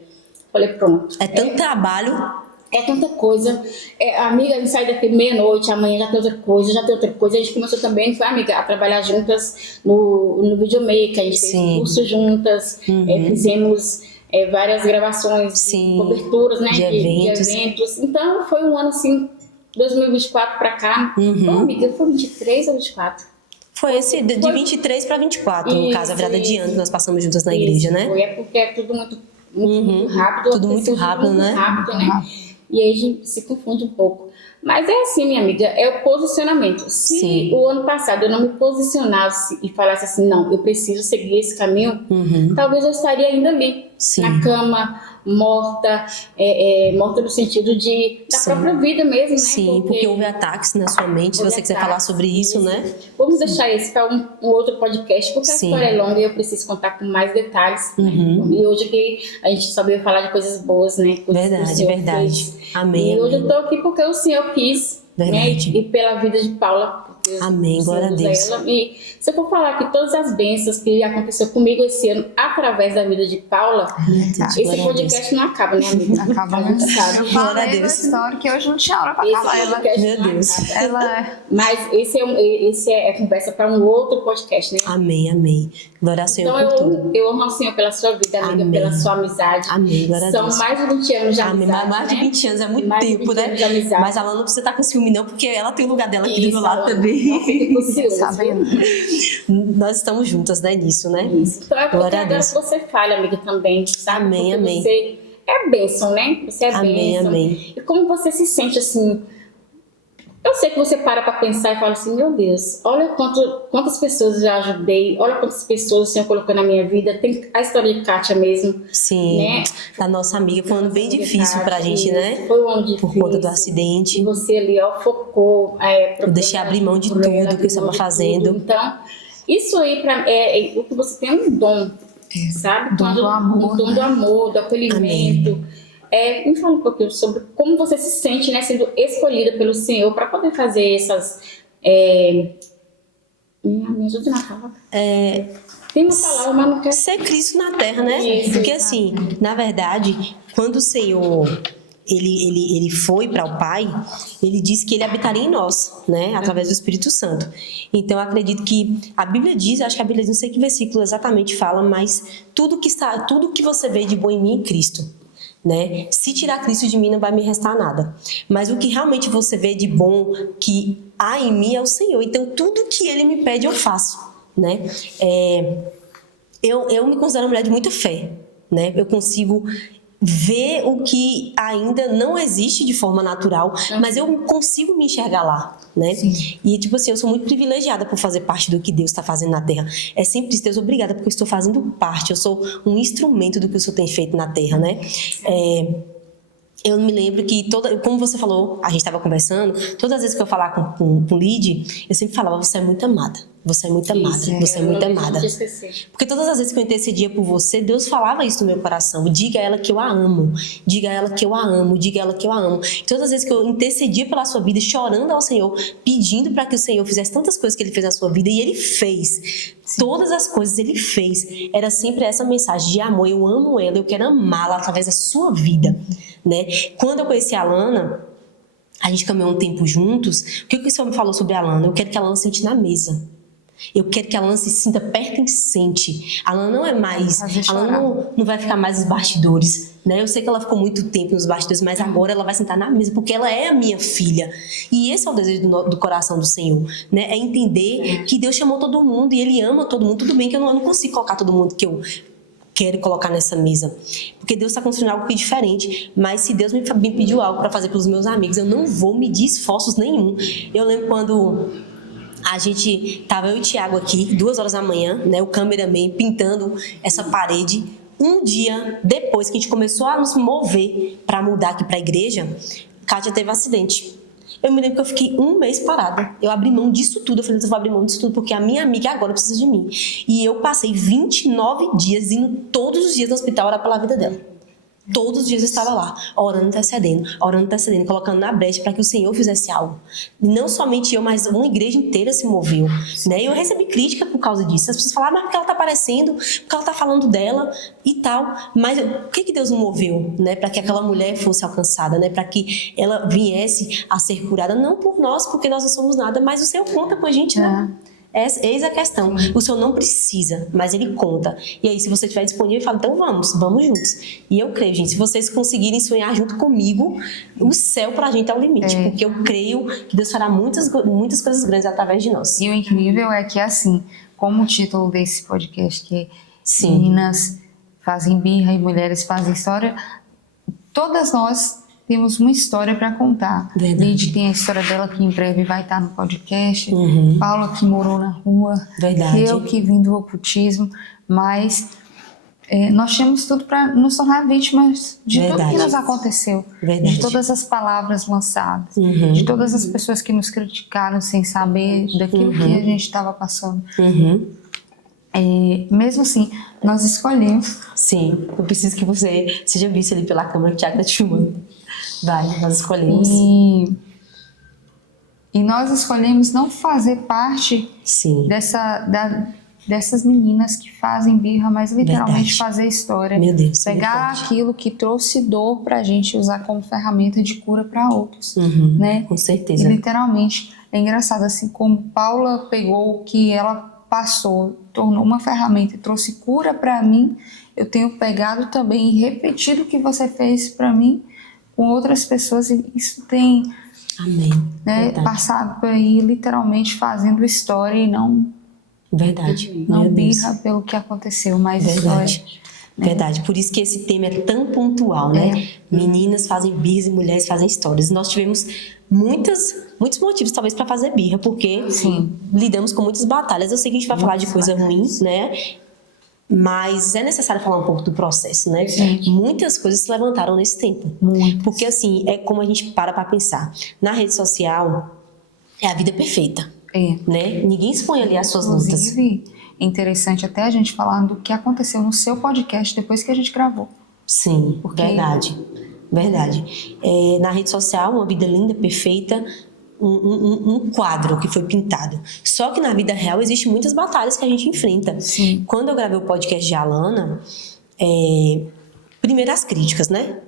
falei, pronto. É tanto trabalho. É tanta coisa. Amiga, a gente sai daqui meia-noite, amanhã já tem outra coisa, A gente começou também, foi amiga, a trabalhar juntas no videomaker, a gente fez curso juntas, fizemos várias gravações, coberturas, né? De eventos. Então, foi um ano assim, 2024 pra cá. Amiga, foi 23 ou 24? Foi esse, de 23 para 24, no caso, a virada de ano que nós passamos juntas na igreja, né? Foi, porque é tudo muito rápido. Tudo muito rápido, né? E aí a gente se confunde um pouco. Mas é assim, minha amiga, é o posicionamento. Se o ano passado eu não me posicionasse e falasse assim, não, eu preciso seguir esse caminho, talvez eu estaria ainda ali, na cama, morta, morta no sentido da própria vida mesmo, né? Sim, porque houve ataques na sua mente, se você quiser falar sobre isso, né? Vamos deixar esse para um outro podcast, porque a história é longa e eu preciso contar com mais detalhes. E hoje aqui a gente só veio falar de coisas boas, né? Verdade. Amém. E hoje eu tô aqui porque o Senhor quis, né? E pela vida de Paula. Amém, glória a Deus. E se eu for falar que todas as bênçãos que aconteceu comigo esse ano através da vida de Paula, esse podcast não acaba, né, amiga? Acaba, né? Eu falei da história que hoje não tinha hora pra acabar. Meu Deus. Mas esse é conversa para um outro podcast, né? Amém. Glória ao Senhor por tudo. Eu amo ao Senhor pela sua vida, amiga, pela sua amizade. Amém, glória a Deus. São mais de 20 anos de amizade, Amém, mais de 20 anos é muito tempo, né? Mas ela não precisa estar com ciúme não, porque ela tem o lugar dela aqui do meu lado também. Não fique com ciúme, Nós estamos juntas, né, nisso, né? Isso. Então é porque agora que você fala, amiga, também, sabe? Amém. Você é bênção, né? Você é bênção. Amém. E como você se sente, assim, Eu sei que você para pensar e fala assim, meu Deus, olha quantas pessoas eu já ajudei, olha quantas pessoas o Senhor colocou na minha vida. Tem a história de Kátia mesmo. Sim, né? da nossa amiga. Foi um ano bem difícil pra gente, né? Foi um ano difícil. Por conta do acidente. E você ali, ó, focou. Eu deixei abrir mão de tudo que eu estava fazendo. Então, isso aí o que você tem é um dom, sabe? Dom do amor. Um dom do amor, do acolhimento. Me fala um pouquinho sobre como você se sente, né, sendo escolhida pelo Senhor para poder fazer essas... me ajuda na palavra. Tem uma palavra, mas não quero... Ser Cristo na Terra, né? Isso. Porque assim, na verdade, quando o Senhor... Ele foi para o Pai, ele disse que ele habitaria em nós, né? Através do Espírito Santo. Então, eu acredito que a Bíblia diz, acho que a Bíblia diz, não sei que versículo exatamente fala, mas tudo que você vê de bom em mim é Cristo, né? Se tirar Cristo de mim, não vai me restar nada. Mas o que realmente você vê de bom que há em mim é o Senhor. Então, tudo que ele me pede, eu faço, né? Eu me considero uma mulher de muita fé, né? Eu consigo ver o que ainda não existe de forma natural, mas eu consigo me enxergar lá, né? Sim. E tipo assim, eu sou muito privilegiada por fazer parte do que Deus está fazendo na Terra. É sempre isso, Deus, obrigada, porque eu estou fazendo parte, eu sou um instrumento do que o Senhor tem feito na Terra, né? Eu me lembro que, como você falou, a gente estava conversando, todas as vezes que eu falar com Lid, eu sempre falava, você é muito amada, você é muito amada, você é muito amada. Porque todas as vezes que eu intercedia por você, Deus falava isso no meu coração, diga a ela que eu a amo, diga a ela que eu a amo, diga a ela que eu a amo. E todas as vezes que eu intercedia pela sua vida, chorando ao Senhor, pedindo para que o Senhor fizesse tantas coisas que Ele fez na sua vida, e Ele fez. Sim. Todas as coisas Ele fez. Era sempre essa mensagem de amor, eu amo ela, eu quero amá-la através da sua vida, né? Quando eu conheci a Alana, a gente caminhou um tempo juntos. O que o Senhor me falou sobre a Alana? Eu quero que a Alana sente na mesa. Eu quero que a Alana se sinta pertencente. A Alana não é mais... A Alana não vai ficar mais nos bastidores, né? Eu sei que ela ficou muito tempo nos bastidores, mas agora ela vai sentar na mesa, porque ela é a minha filha. E esse é o desejo do coração do Senhor, né? É entender que Deus chamou todo mundo e Ele ama todo mundo. Tudo bem que eu não consigo colocar todo mundo que eu quero colocar nessa mesa, porque Deus está construindo algo que é diferente. Mas se Deus me pediu algo para fazer pelos meus amigos, eu não vou medir esforços nenhum. Eu lembro quando a gente tava, eu e o Thiago aqui, 2h da manhã, né, o cameraman pintando essa parede. Um dia depois que a gente começou a nos mover para mudar aqui para a igreja, Kátia teve um acidente. Eu me lembro que eu fiquei 1 mês parada. Eu abri mão disso tudo. Eu falei, eu vou abrir mão disso tudo porque a minha amiga agora precisa de mim. E eu passei 29 dias indo todos os dias no hospital orar pela vida dela. Todos os dias eu estava lá, orando, intercedendo, colocando na brecha para que o Senhor fizesse algo. E não somente eu, mas uma igreja inteira se moveu, né? E eu recebi crítica por causa disso. As pessoas falaram, mas porque ela está aparecendo, porque ela está falando dela e tal. Mas o que Deus não moveu, né? Para que aquela mulher fosse alcançada, né? Para que ela viesse a ser curada, não por nós, porque nós não somos nada, mas o Senhor conta com a gente, né? Eis a questão. O Senhor não precisa, mas Ele conta. E aí, se você estiver disponível, ele fala, então vamos juntos. E eu creio, gente, se vocês conseguirem sonhar junto comigo, o céu pra gente é o limite. Porque eu creio que Deus fará muitas coisas grandes através de nós. E o incrível é que, assim, como o título desse podcast, que é Meninas Fazem Birra e Mulheres Fazem História, todas nós temos uma história para contar. Lid tem a história dela que em breve vai estar no podcast. Paula que morou na rua. Eu que vim do ocultismo. Mas nós tínhamos tudo para nos tornar vítimas de tudo que nos aconteceu. De todas as palavras lançadas. De todas as pessoas que nos criticaram sem saber daquilo que a gente estava passando. Mesmo assim, nós escolhemos. Sim, eu preciso que você seja visto ali pela câmera que o Thiago está te filmando. Nós escolhemos. E nós escolhemos não fazer parte dessas meninas que fazem birra, mas literalmente fazer história. Meu Deus, pegar aquilo que trouxe dor pra gente usar como ferramenta de cura para outros. Né? Com certeza. E literalmente, é engraçado, assim como Paula pegou o que ela passou, tornou uma ferramenta e trouxe cura para mim, eu tenho pegado também e repetido o que você fez para mim com outras pessoas, e isso tem passado por aí literalmente fazendo história e não birra pelo que aconteceu, mas história. Verdade. Por isso que esse tema é tão pontual, né? Meninas fazem birras e mulheres fazem histórias. Nós tivemos muitos motivos, talvez, para fazer birra, porque lidamos com muitas batalhas. Eu sei que a gente vai falar de coisa ruim, né? Mas é necessário falar um pouco do processo, né? Muitas coisas se levantaram nesse tempo. Porque, assim, é como a gente para pensar. Na rede social, é a vida perfeita. Né? Ninguém expõe ali as suas lutas. Inclusive, é interessante até a gente falar do que aconteceu no seu podcast depois que a gente gravou. Sim, verdade. Na rede social, uma vida linda, perfeita, um quadro que foi pintado. Só que na vida real existem muitas batalhas que a gente enfrenta. Quando eu gravei o podcast de Alana, primeiro as críticas, né?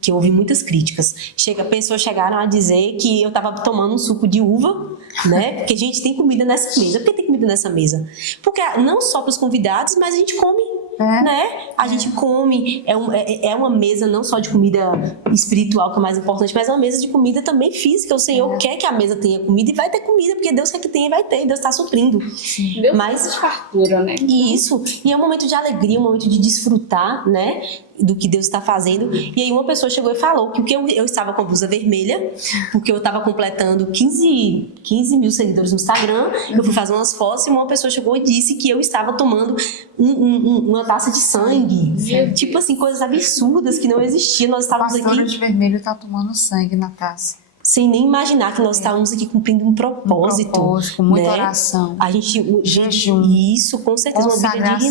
Que eu ouvi muitas críticas. Pessoas chegaram a dizer que eu tava tomando um suco de uva, né? Porque a gente tem comida nessa mesa. Por que tem comida nessa mesa? Porque não só para os convidados, mas a gente come, né? A gente come. É uma mesa não só de comida espiritual, que é o mais importante, mas é uma mesa de comida também física. O Senhor quer que a mesa tenha comida e vai ter comida, porque Deus quer que tenha e vai ter. Deus está suprindo. Deus faz fartura, né? Isso. E é um momento de alegria, um momento de desfrutar, né? Do que Deus está fazendo. E aí uma pessoa chegou e falou que o que eu estava com a blusa vermelha, porque eu estava completando 15 mil seguidores no Instagram, eu fui fazer umas fotos e uma pessoa chegou e disse que eu estava tomando uma taça de sangue. Tipo assim, coisas absurdas que não existiam. Nós estávamos aqui... A pastora de vermelho está tomando sangue na taça. Sem nem imaginar que nós estávamos aqui cumprindo um propósito. Com muita oração. A gente, jejum. Isso, com certeza, uma vida de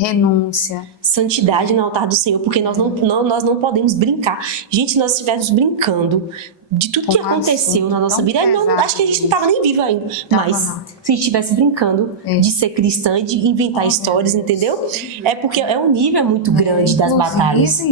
renúncia. Santidade no altar do Senhor, porque nós não podemos brincar. Gente, nós estivéssemos brincando de tudo que aconteceu na nossa vida, acho que a gente não estava nem vivo ainda. Mas se a gente estivesse brincando de ser cristã e de inventar histórias, entendeu? É porque um nível muito grande das batalhas.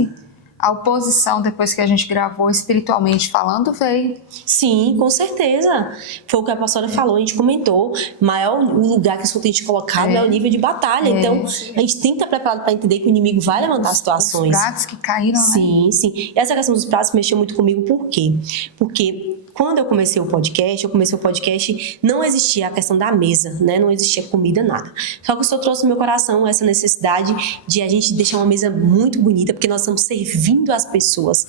A oposição, depois que a gente gravou, espiritualmente falando, veio. Sim, com certeza. Foi o que a pastora falou, a gente comentou. O lugar que a gente colocado é o nível de batalha. Então, a gente tem que estar preparado para entender que o inimigo vai levantar situações. Os pratos que caíram, sim, né? Sim. E essa questão dos pratos mexeu muito comigo, por quê? Porque quando eu comecei o podcast, não existia a questão da mesa, né? Não existia comida, nada. Só que o Senhor trouxe no meu coração essa necessidade de a gente deixar uma mesa muito bonita, porque nós estamos servindo as pessoas,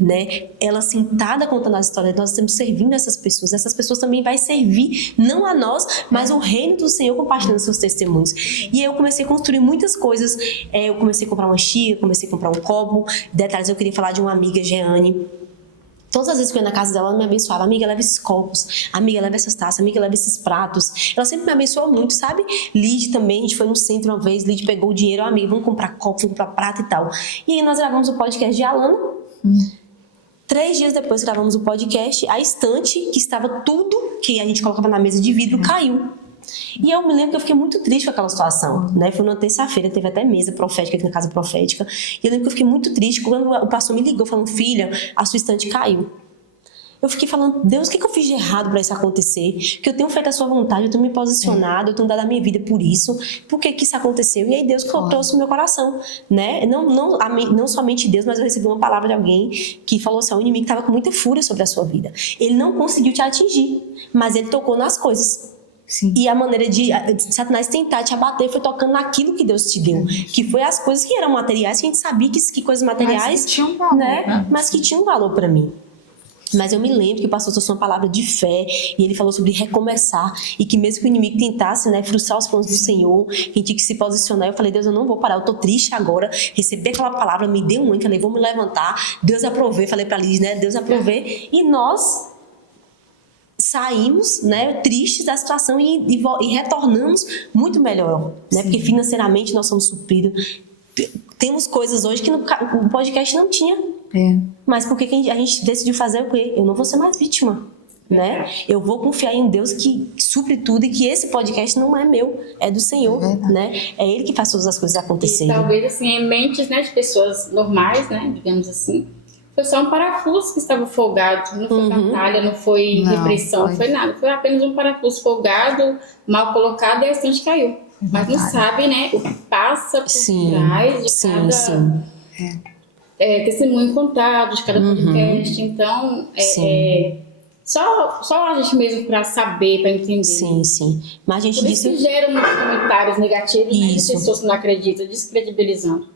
né? Ela sentada contando as histórias, nós estamos servindo essas pessoas também vai servir, não a nós, mas o reino do Senhor compartilhando seus testemunhos. E aí eu comecei a construir muitas coisas, eu comecei a comprar uma xícara, comecei a comprar um copo, detalhes, eu queria falar de uma amiga, Jeane. Todas as vezes que eu ia na casa dela, ela me abençoava. Amiga, leva esses copos. Amiga, leva essas taças. Amiga, leva esses pratos. Ela sempre me abençoou muito, sabe? Lid também, a gente foi no centro uma vez. Lid pegou o dinheiro. Amiga, vamos comprar copo, vamos comprar prato e tal. E aí nós gravamos o podcast de Alana. 3 dias depois gravamos o podcast. A estante, que estava tudo que a gente colocava na mesa de vidro, caiu. E eu me lembro que eu fiquei muito triste com aquela situação, né? Foi numa terça-feira, teve até mesa profética aqui na casa profética. E eu lembro que eu fiquei muito triste quando o pastor me ligou falando: filha, a sua estante caiu. Eu fiquei falando: Deus, o que eu fiz de errado para isso acontecer? Que eu tenho feito a sua vontade, eu tenho me posicionado, eu tenho dado a minha vida por isso. Por que isso aconteceu? E aí Deus trouxe no meu coração, né? Não somente Deus, mas eu recebi uma palavra de alguém que falou assim: o inimigo estava com muita fúria sobre a sua vida. Ele não conseguiu te atingir, mas ele tocou nas coisas. Sim. E a maneira de Satanás tentar te abater foi tocando naquilo que Deus te deu. Que foi as coisas que eram materiais, que a gente sabia que coisas materiais... Mas que tinham um valor, né? Mas que tinham um valor para mim. Mas eu me lembro que o pastor trouxe uma palavra de fé e ele falou sobre recomeçar e que mesmo que o inimigo tentasse, né, frustrar os planos do Senhor, que a gente tinha que se posicionar. Eu falei: Deus, eu não vou parar, eu tô triste agora. Recebi aquela palavra, me deu um ânimo, falei: vou me levantar. Deus aprovei, falei pra Liz, né, Deus aprovei. E nós saímos, né, tristes da situação e retornamos muito melhor, né? Porque financeiramente nós somos supridos. Temos coisas hoje que no podcast não tinha. Mas por que a gente decidiu fazer o quê? Eu não vou ser mais vítima, né? Eu vou confiar em Deus que supre tudo e que esse podcast não é meu, é do Senhor, né? É Ele que faz todas as coisas acontecerem. E talvez assim, em mentes, né, de pessoas normais, né, digamos assim, foi só um parafuso que estava folgado, não foi batalha, não foi repressão, não foi nada. Foi apenas um parafuso folgado, mal colocado, e a estante caiu. Mas não sabe, né, o que passa por trás de cada testemunho contado, de cada podcast. Então, Só a gente mesmo para saber, para entender. Sim, sim. Mas a gente Por isso que gera muitos comentários negativos, né, de pessoas que não acreditam, descredibilizando.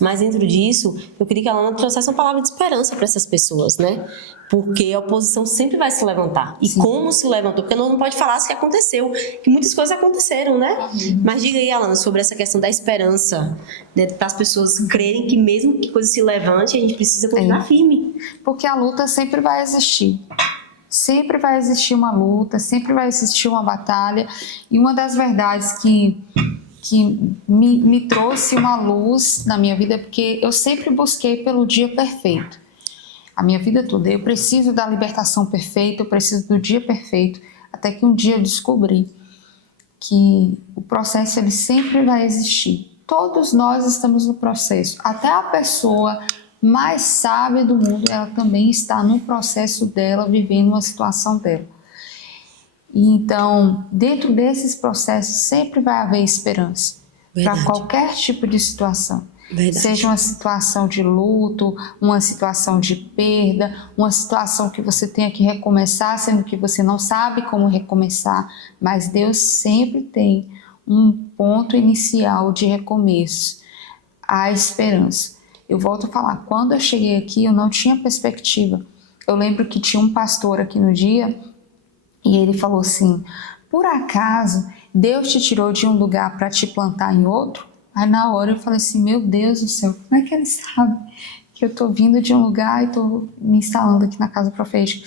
Mas dentro disso, eu queria que a Alana trouxesse uma palavra de esperança para essas pessoas, né? Porque a oposição sempre vai se levantar. E como se levantou? Porque não pode falar que aconteceu, que muitas coisas aconteceram, né? Mas diga aí, Alana, sobre essa questão da esperança, né? Para as pessoas crerem que mesmo que coisa se levante, a gente precisa continuar firme. Porque a luta sempre vai existir. Sempre vai existir uma luta, sempre vai existir uma batalha. E uma das verdades que me trouxe uma luz na minha vida, porque eu sempre busquei pelo dia perfeito. A minha vida toda, eu preciso da libertação perfeita, eu preciso do dia perfeito, até que um dia eu descobri que o processo ele sempre vai existir. Todos nós estamos no processo, até a pessoa mais sábia do mundo, ela também está no processo dela, vivendo uma situação dela. Então, dentro desses processos, sempre vai haver esperança para qualquer tipo de situação. Verdade. Seja uma situação de luto, uma situação de perda, uma situação que você tenha que recomeçar, sendo que você não sabe como recomeçar, mas Deus sempre tem um ponto inicial de recomeço, a esperança. Eu volto a falar, quando eu cheguei aqui, eu não tinha perspectiva. Eu lembro que tinha um pastor aqui no dia e ele falou assim: por acaso Deus te tirou de um lugar para te plantar em outro? Aí na hora eu falei assim, meu Deus do céu, como é que ele sabe que eu estou vindo de um lugar e estou me instalando aqui na casa profética?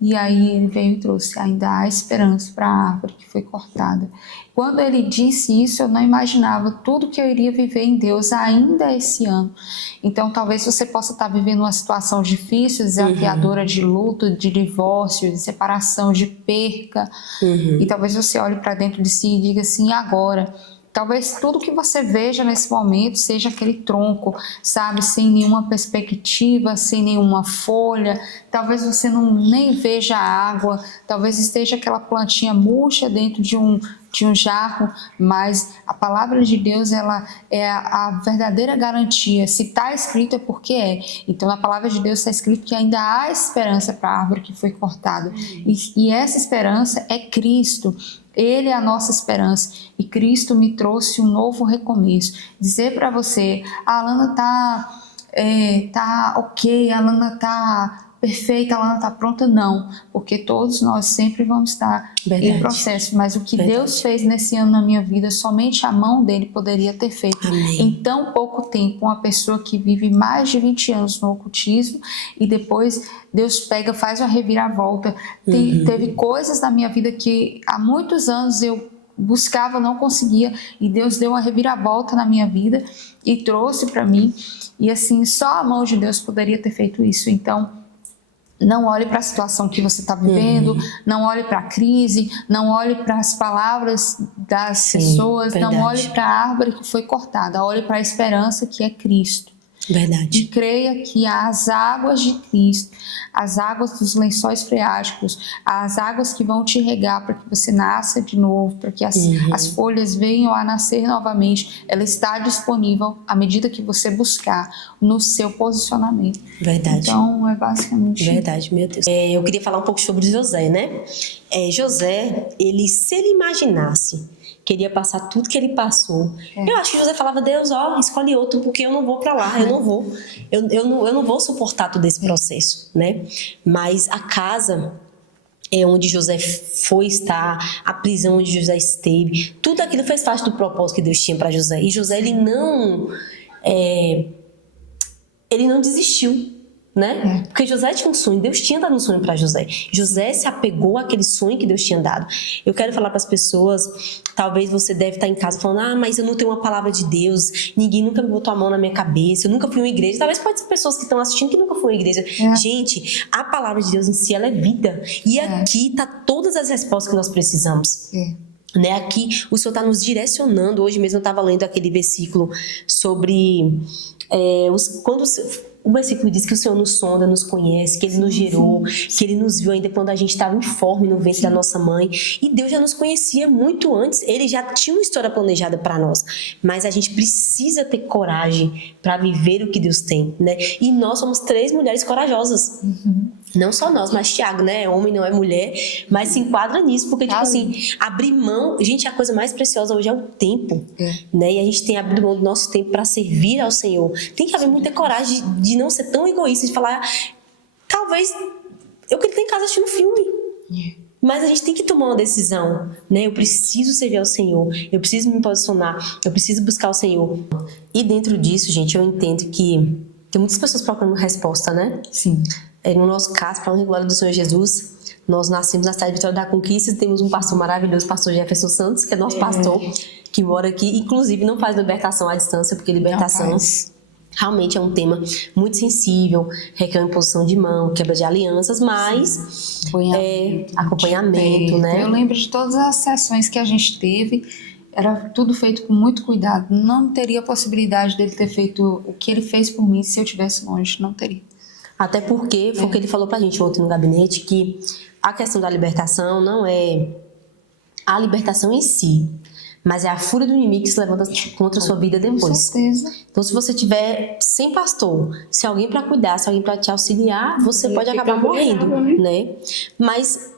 E aí ele veio e trouxe, ainda há esperança para a árvore que foi cortada. Quando ele disse isso, eu não imaginava tudo que eu iria viver em Deus ainda esse ano. Então talvez você possa estar vivendo uma situação difícil, desafiadora, de luto, de divórcio, de separação, de perca. E talvez você olhe para dentro de si e diga assim, e agora? Talvez tudo que você veja nesse momento seja aquele tronco, sabe, sem nenhuma perspectiva, sem nenhuma folha. Talvez você nem veja água, talvez esteja aquela plantinha murcha dentro de um jarro, mas a palavra de Deus, ela é a verdadeira garantia. Se está escrito é porque é. Então na palavra de Deus está escrito que ainda há esperança para a árvore que foi cortada. E essa esperança é Cristo. Ele é a nossa esperança e Cristo me trouxe um novo recomeço. Dizer para você, a Alana tá ok, a Alana tá perfeita, a Alana tá pronta, não, porque todos nós sempre vamos estar em processo, mas o que Deus fez nesse ano na minha vida, somente a mão dele poderia ter feito. Amém. Em tão pouco tempo, uma pessoa que vive mais de 20 anos no ocultismo e depois Deus pega, faz uma reviravolta. Teve coisas na minha vida que há muitos anos eu buscava, não conseguia, e Deus deu uma reviravolta na minha vida e trouxe para mim, e assim, só a mão de Deus poderia ter feito isso. Então não olhe para a situação que você está vivendo, não olhe para a crise, não olhe para as palavras das pessoas, verdade. Não olhe para a árvore que foi cortada, olhe para a esperança que é Cristo. Verdade. E creia que as águas de Cristo, as águas dos lençóis freáticos, as águas que vão te regar para que você nasça de novo, para que as folhas venham a nascer novamente, ela está disponível à medida que você buscar no seu posicionamento. Verdade. Então, é basicamente... Verdade, meu Deus. Eu queria falar um pouco sobre José, né? José, se ele imaginasse queria passar tudo que ele passou. Eu acho que José falava, Deus, escolhe outro, porque eu não vou para lá, eu não vou. Eu não vou suportar todo esse processo, né? Mas a casa onde José foi estar, a prisão onde José esteve, tudo aquilo fez parte do propósito que Deus tinha para José. E José, ele não desistiu. Né? Porque José tinha um sonho, Deus tinha dado um sonho para José. José se apegou àquele sonho que Deus tinha dado. Eu quero falar para as pessoas, talvez você deve estar em casa falando, mas eu não tenho uma palavra de Deus, ninguém nunca me botou a mão na minha cabeça, eu nunca fui em uma igreja. Talvez pode ser pessoas que estão assistindo que nunca foram em igreja. Gente, a palavra de Deus em si, ela é vida. E aqui tá todas as respostas que nós precisamos. Né? Aqui o Senhor está nos direcionando. Hoje mesmo eu estava lendo aquele versículo sobre quando o versículo diz que o Senhor nos sonda, nos conhece, que Ele nos gerou, que Ele nos viu ainda quando a gente estava informe no ventre da nossa mãe. E Deus já nos conhecia muito antes. Ele já tinha uma história planejada para nós. Mas a gente precisa ter coragem para viver o que Deus tem, né? E nós somos 3 mulheres corajosas. Não só nós, mas Tiago, né? É homem, não é mulher, mas se enquadra nisso, porque, tipo assim, abrir mão. Gente, a coisa mais preciosa hoje é o tempo, né? E a gente tem abrido mão do nosso tempo para servir ao Senhor. Tem que haver muita coragem de não ser tão egoísta, de falar, talvez eu queria estar em casa assistindo filme. Mas a gente tem que tomar uma decisão, né? Eu preciso servir ao Senhor, eu preciso me posicionar, eu preciso buscar o Senhor. E dentro disso, gente, eu entendo que tem muitas pessoas procurando resposta, né? Sim. No nosso caso, para a honra e glória do Senhor Jesus, nós nascemos na cidade de Vitória da Conquista e temos um pastor maravilhoso, pastor Jefferson Santos, que é nosso pastor, que mora aqui. Inclusive, não faz libertação à distância, porque libertação realmente é um tema muito sensível, requer imposição de mão, quebra de alianças, mas acompanhamento, né? Eu lembro de todas as sessões que a gente teve, era tudo feito com muito cuidado. Não teria a possibilidade dele ter feito o que ele fez por mim se eu estivesse longe, não teria. Até porque foi o que ele falou pra gente ontem no gabinete, que a questão da libertação não é a libertação em si, mas é a fúria do inimigo que se levanta contra a sua vida depois. Com certeza. Então, se você tiver sem pastor, se alguém para cuidar, se alguém para te auxiliar, você pode acabar morrendo, né? Mas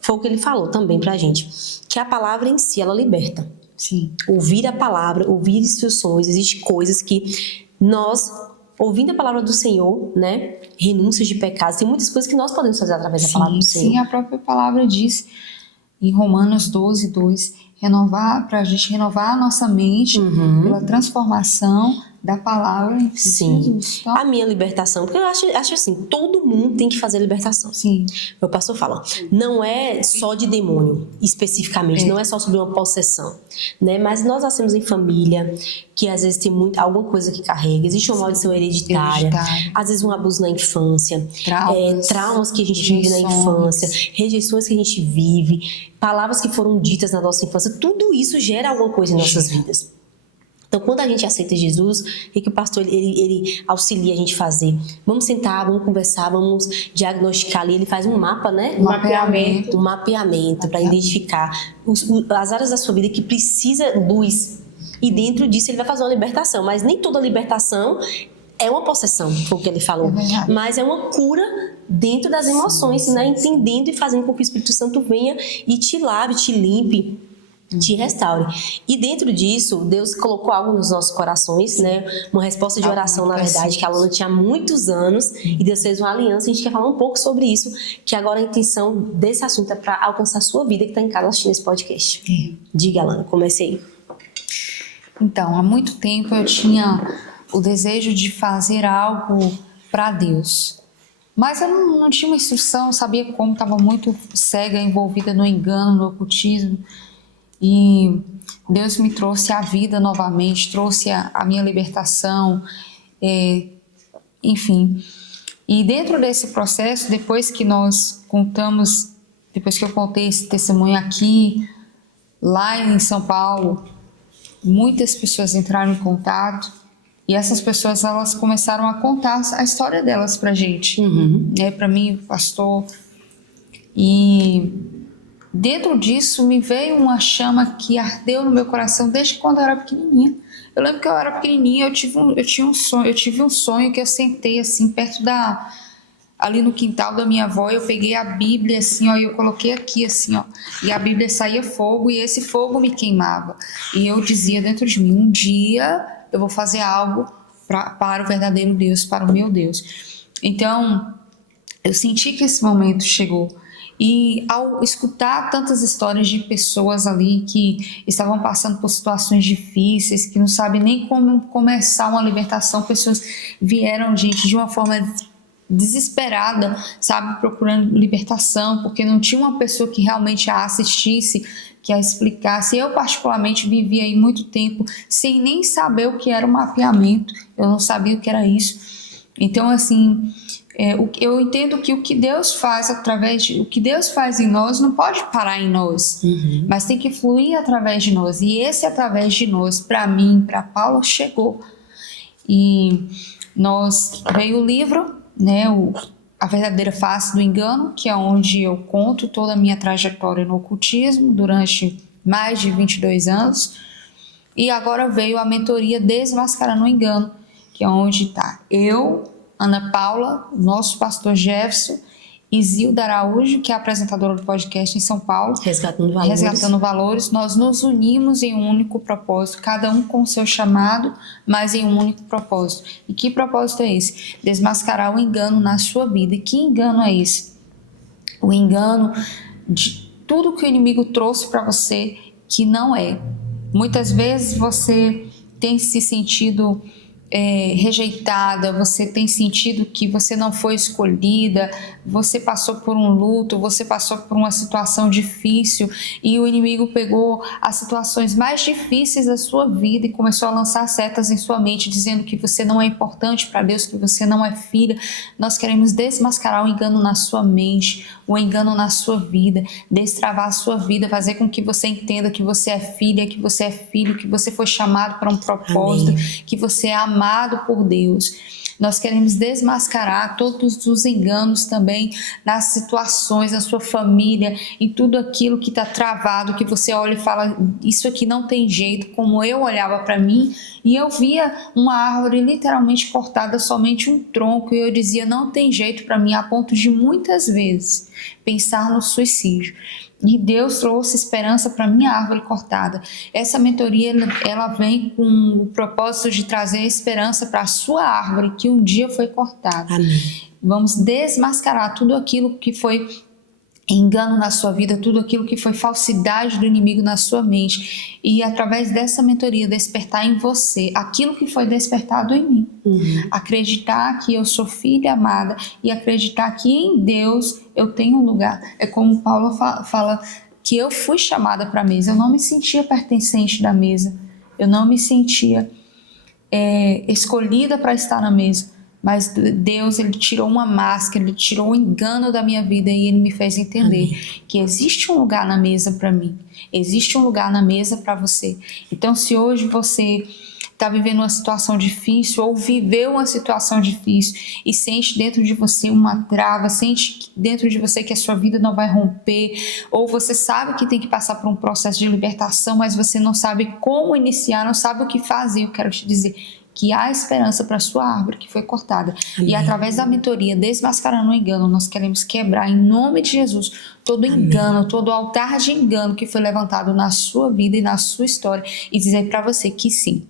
foi o que ele falou também pra gente, que a palavra em si, ela liberta. Sim. Ouvir a palavra, ouvir instruções, existem coisas que nós, ouvindo a palavra do Senhor, né, renúncias de pecados, tem muitas coisas que nós podemos fazer através da palavra do Senhor. Sim, a própria palavra diz em Romanos 12:2, para a gente renovar a nossa mente pela transformação da palavra em Jesus. Então, a minha libertação, porque eu acho assim, todo mundo tem que fazer libertação. Sim. Meu pastor fala, não é só de demônio, especificamente, não é só sobre uma possessão, né? Mas nós nascemos em família, que às vezes tem alguma coisa que carrega, existe uma maldição hereditária, às vezes um abuso na infância, traumas que a gente vive na infância, rejeições que a gente vive, palavras que foram ditas na nossa infância, tudo isso gera alguma coisa em nossas vidas. Então, quando a gente aceita Jesus, o que o pastor ele auxilia a gente a fazer? Vamos sentar, vamos conversar, vamos diagnosticar ali. Ele faz um mapa, né? Um mapeamento para identificar as áreas da sua vida que precisa luz. E dentro disso ele vai fazer uma libertação. Mas nem toda libertação é uma possessão, foi o que ele falou. Mas é uma cura dentro das emoções, né? Entendendo e fazendo com que o Espírito Santo venha e te lave, te limpe, te restaure. E dentro disso, Deus colocou algo nos nossos corações, né? Uma resposta de oração, na verdade, que a Alana tinha há muitos anos, e Deus fez uma aliança. A gente quer falar um pouco sobre isso, que agora a intenção desse assunto é para alcançar a sua vida que está em casa assistindo esse podcast. Diga, Alana, comece aí. Então, há muito tempo eu tinha o desejo de fazer algo para Deus. Mas eu não tinha uma instrução, sabia como, estava muito cega, envolvida no engano, no ocultismo. E Deus me trouxe a vida novamente, trouxe a minha libertação, enfim. E dentro desse processo, depois que eu contei esse testemunho aqui, lá em São Paulo, muitas pessoas entraram em contato e essas pessoas, elas começaram a contar a história delas pra gente, né, pra mim, pastor. E dentro disso me veio uma chama que ardeu no meu coração desde quando eu era pequenininha. Eu lembro que eu era pequenininha, eu tive um sonho que eu sentei assim perto ali no quintal da minha avó, eu peguei a Bíblia assim, ó, e eu coloquei aqui assim, ó, e a Bíblia saía fogo e esse fogo me queimava. E eu dizia dentro de mim, um dia eu vou fazer algo para o verdadeiro Deus, para o meu Deus. Então, eu senti que esse momento chegou. E ao escutar tantas histórias de pessoas ali que estavam passando por situações difíceis, que não sabem nem como começar uma libertação, pessoas vieram, gente, de uma forma desesperada, sabe, procurando libertação, porque não tinha uma pessoa que realmente a assistisse, que a explicasse. Eu particularmente vivi aí muito tempo sem nem saber o que era o mapeamento, eu não sabia o que era isso. Então, assim, eu entendo que o que Deus faz o que Deus faz em nós não pode parar em nós, mas tem que fluir através de nós. E esse através de nós, para mim, para Paulo, chegou. E veio o livro, né, A Verdadeira Face do Engano, que é onde eu conto toda a minha trajetória no ocultismo durante mais de 22 anos. E agora veio a mentoria Desmascarando o Engano, que é onde está eu Ana Paula, nosso pastor Jefferson, e Zilda Araújo, que é apresentadora do podcast em São Paulo, Resgatando Valores. Nós nos unimos em um único propósito, cada um com o seu chamado, mas em um único propósito. E que propósito é esse? Desmascarar o engano na sua vida. E que engano é esse? O engano de tudo que o inimigo trouxe para você que não é. Muitas vezes você tem se sentido rejeitada, você tem sentido que você não foi escolhida, você passou por um luto, você passou por uma situação difícil e o inimigo pegou as situações mais difíceis da sua vida e começou a lançar setas em sua mente dizendo que você não é importante para Deus, que você não é filha. Nós queremos desmascarar o engano na sua mente, o engano na sua vida, destravar a sua vida, fazer com que você entenda que você é filha, que você é filho, que você foi chamado para um propósito, Amém. Que você é amado por Deus. Nós queremos desmascarar todos os enganos também nas situações, na sua família, em tudo aquilo que está travado, que você olha e fala, isso aqui não tem jeito, como eu olhava para mim e eu via uma árvore literalmente cortada, somente um tronco, e eu dizia, não tem jeito para mim, a ponto de muitas vezes pensar no suicídio. E Deus trouxe esperança para minha árvore cortada. Essa mentoria, ela vem com o propósito de trazer esperança para a sua árvore que um dia foi cortada. Amém. Vamos desmascarar tudo aquilo que foi engano na sua vida, tudo aquilo que foi falsidade do inimigo na sua mente, e através dessa mentoria despertar em você aquilo que foi despertado em mim. Acreditar que eu sou filha amada e acreditar que em Deus eu tenho um lugar. É como Paulo fala que eu fui chamada para a mesa, eu não me sentia pertencente da mesa, eu não me sentia escolhida para estar na mesa. Mas Deus, Ele tirou uma máscara, Ele tirou o engano da minha vida e Ele me fez entender Amém. Que existe um lugar na mesa para mim, existe um lugar na mesa para você. Então, se hoje você está vivendo uma situação difícil ou viveu uma situação difícil e sente dentro de você uma trava, sente dentro de você que a sua vida não vai romper, ou você sabe que tem que passar por um processo de libertação, mas você não sabe como iniciar, não sabe o que fazer, eu quero te dizer que há esperança para a sua árvore que foi cortada. Amém. E através da mentoria Desmascarando o Engano, nós queremos quebrar em nome de Jesus todo engano, Amém. Todo altar de engano que foi levantado na sua vida e na sua história e dizer para você que sim,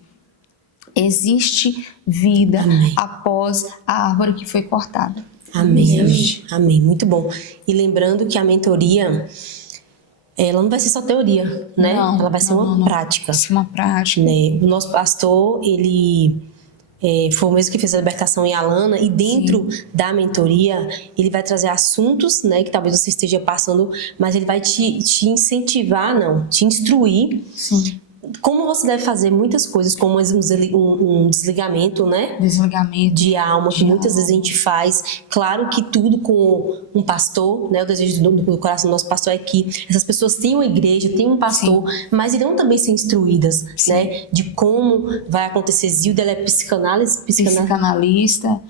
existe vida Amém. Após a árvore que foi cortada. Amém, amém, amém. Muito bom. E lembrando que a mentoria, ela não vai ser só teoria, né? Não, ela vai ser uma prática. Vai ser uma prática. Né? O nosso pastor, ele foi o mesmo que fez a libertação em Alana, e dentro Sim. da mentoria, ele vai trazer assuntos, né, que talvez você esteja passando, mas ele vai te incentivar, te instruir. Sim. Como você deve fazer muitas coisas, como um desligamento, né? Desligamento. De alma, que muitas vezes a gente faz. Claro que tudo com um pastor, né? O desejo do coração do nosso pastor é que essas pessoas tenham uma igreja, tenham um pastor, Sim. mas irão também ser instruídas, Sim. né? De como vai acontecer. Zilda, ela é psicanalista.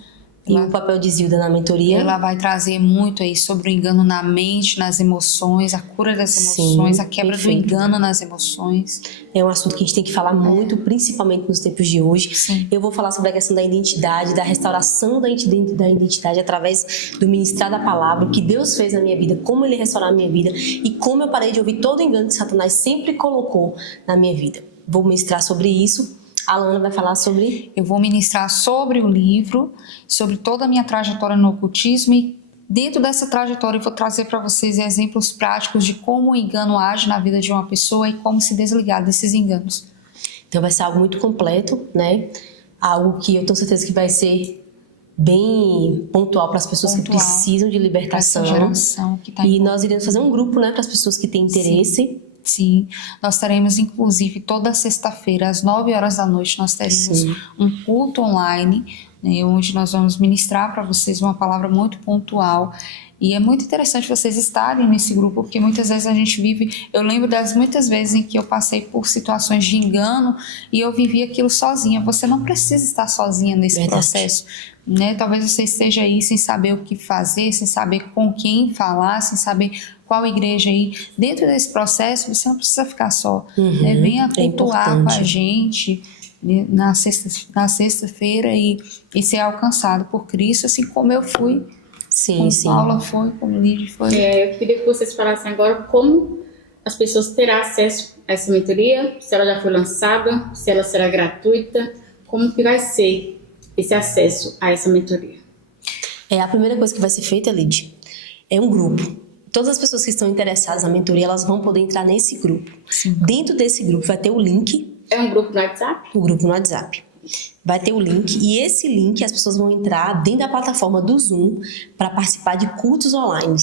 E o papel de Zilda na mentoria? Ela vai trazer muito aí sobre o engano na mente, nas emoções, a cura das emoções, Sim, a quebra perfeito. Do engano nas emoções. É um assunto que a gente tem que falar muito, principalmente nos tempos de hoje. Sim. Eu vou falar sobre a questão da identidade, da restauração da identidade através do ministrar da palavra, o que Deus fez na minha vida, como Ele restaurar a minha vida e como eu parei de ouvir todo o engano que Satanás sempre colocou na minha vida. Vou ministrar sobre isso. A Alana vai falar sobre... Eu vou ministrar sobre o livro, sobre toda a minha trajetória no ocultismo, e dentro dessa trajetória eu vou trazer para vocês exemplos práticos de como o engano age na vida de uma pessoa e como se desligar desses enganos. Então vai ser algo muito completo, né? Algo que eu tenho certeza que vai ser bem pontual para as pessoas que precisam de libertação. Essa geração que tá e nós iremos fazer um grupo, né, para as pessoas que têm interesse. Sim, nós teremos inclusive toda sexta-feira às 9 horas da noite nós teremos Sim. um culto online, né, onde nós vamos ministrar para vocês uma palavra muito pontual. E é muito interessante vocês estarem nesse grupo, porque muitas vezes a gente vive... Eu lembro das muitas vezes em que eu passei por situações de engano e eu vivi aquilo sozinha. Você não precisa estar sozinha nesse Verdade. Processo. Né? Talvez você esteja aí sem saber o que fazer, sem saber com quem falar, sem saber qual igreja ir. Dentro desse processo, você não precisa ficar só. Né? Venha cultuar com a gente. na sexta-feira e ser alcançado por Cristo, assim como eu fui, como Paula foi, como Lídia foi. Eu queria que vocês falassem agora como as pessoas terão acesso a essa mentoria, se ela já foi lançada, se ela será gratuita, como que vai ser esse acesso a essa mentoria. A primeira coisa que vai ser feita, Lídia, é um grupo. Todas as pessoas que estão interessadas na mentoria, elas vão poder entrar nesse grupo. Sim. Dentro desse grupo vai ter o link. É um grupo no WhatsApp? O grupo no WhatsApp. Vai ter o link, e esse link as pessoas vão entrar dentro da plataforma do Zoom para participar de cultos online.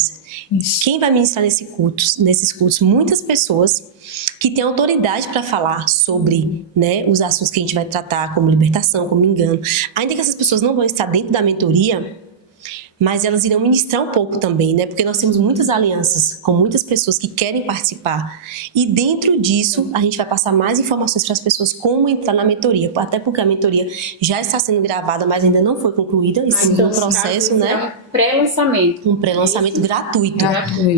Isso. Quem vai ministrar nesses cultos? Muitas pessoas que têm autoridade para falar sobre, né, os assuntos que a gente vai tratar, como libertação, como engano. Ainda que essas pessoas não vão estar dentro da mentoria, mas elas irão ministrar um pouco também, né? Porque nós temos muitas alianças com muitas pessoas que querem participar. E dentro disso, a gente vai passar mais informações para as pessoas como entrar na mentoria. Até porque a mentoria já está sendo gravada, mas ainda não foi concluída. Isso é um processo, né? É um pré-lançamento. Um pré-lançamento gratuito.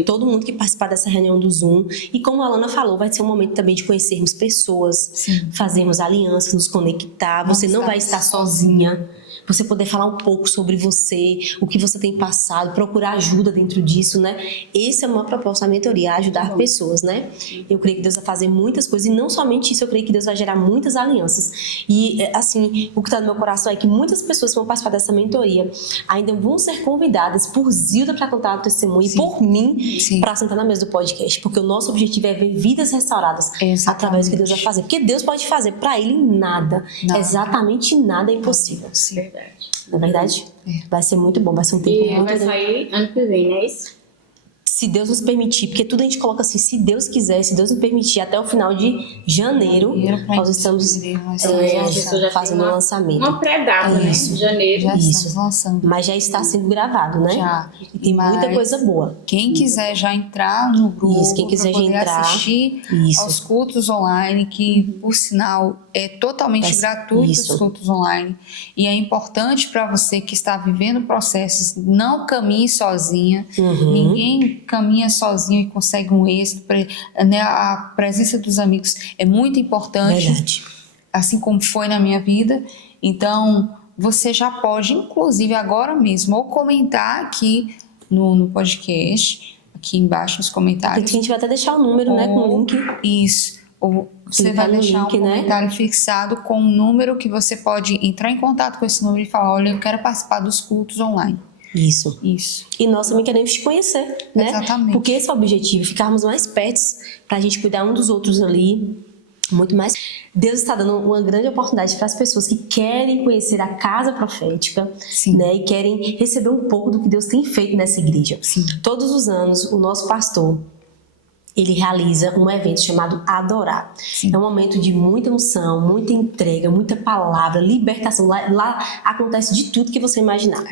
Todo mundo que participar dessa reunião do Zoom. E como a Alana falou, vai ser um momento também de conhecermos pessoas, fazermos alianças, nos conectar. Você não vai estar sozinha. Você poder falar um pouco sobre você, o que você tem passado, procurar ajuda dentro disso, né? Essa é uma proposta da mentoria, ajudar pessoas, né? Eu creio que Deus vai fazer muitas coisas, e não somente isso, eu creio que Deus vai gerar muitas alianças. E, assim, o que está no meu coração é que muitas pessoas que vão participar dessa mentoria ainda vão ser convidadas por Zilda para contar o testemunho e por mim para sentar na mesa do podcast, porque o nosso objetivo é ver vidas restauradas através do que Deus vai fazer. Porque Deus pode fazer para Ele nada. Exatamente nada é impossível. Não é verdade? Vai ser muito bom, vai ser um tempo muito vai sair ano que vem, não é isso? Se Deus nos permitir, porque tudo a gente coloca assim, se Deus quiser, se Deus nos permitir, até o final de janeiro, nós estamos fazendo o lançamento. Uma pré-data, né? Janeiro. Já estamos lançando. Mas já está sendo gravado, né? Já. E tem muita coisa boa. Quem quiser já entrar no grupo, quem quiser poder já entrar, assistir aos cultos online, que por sinal é totalmente gratuito os cultos online. E é importante para você que está vivendo processos, não caminhe sozinha. Ninguém caminha sozinho e consegue um êxito, né? A presença dos amigos é muito importante. Verdade. Assim como foi na minha vida. Então, você já pode, inclusive agora mesmo, ou comentar aqui no podcast, aqui embaixo nos comentários. A gente vai até deixar o número, né, com o link. Isso. Ou você vai deixar um comentário fixado com um número que você pode entrar em contato com esse número e falar, olha, eu quero participar dos cultos online. Isso. E nós também queremos te conhecer, né? Exatamente. Porque esse é o objetivo, ficarmos mais perto pra gente cuidar um dos outros ali, muito mais. Deus está dando uma grande oportunidade para as pessoas que querem conhecer a casa profética, né? E querem receber um pouco do que Deus tem feito nessa igreja. Todos os anos, o nosso pastor, ele realiza um evento chamado Adorar. É um momento de muita unção, muita entrega, muita palavra, libertação. Lá acontece de tudo que você imaginar.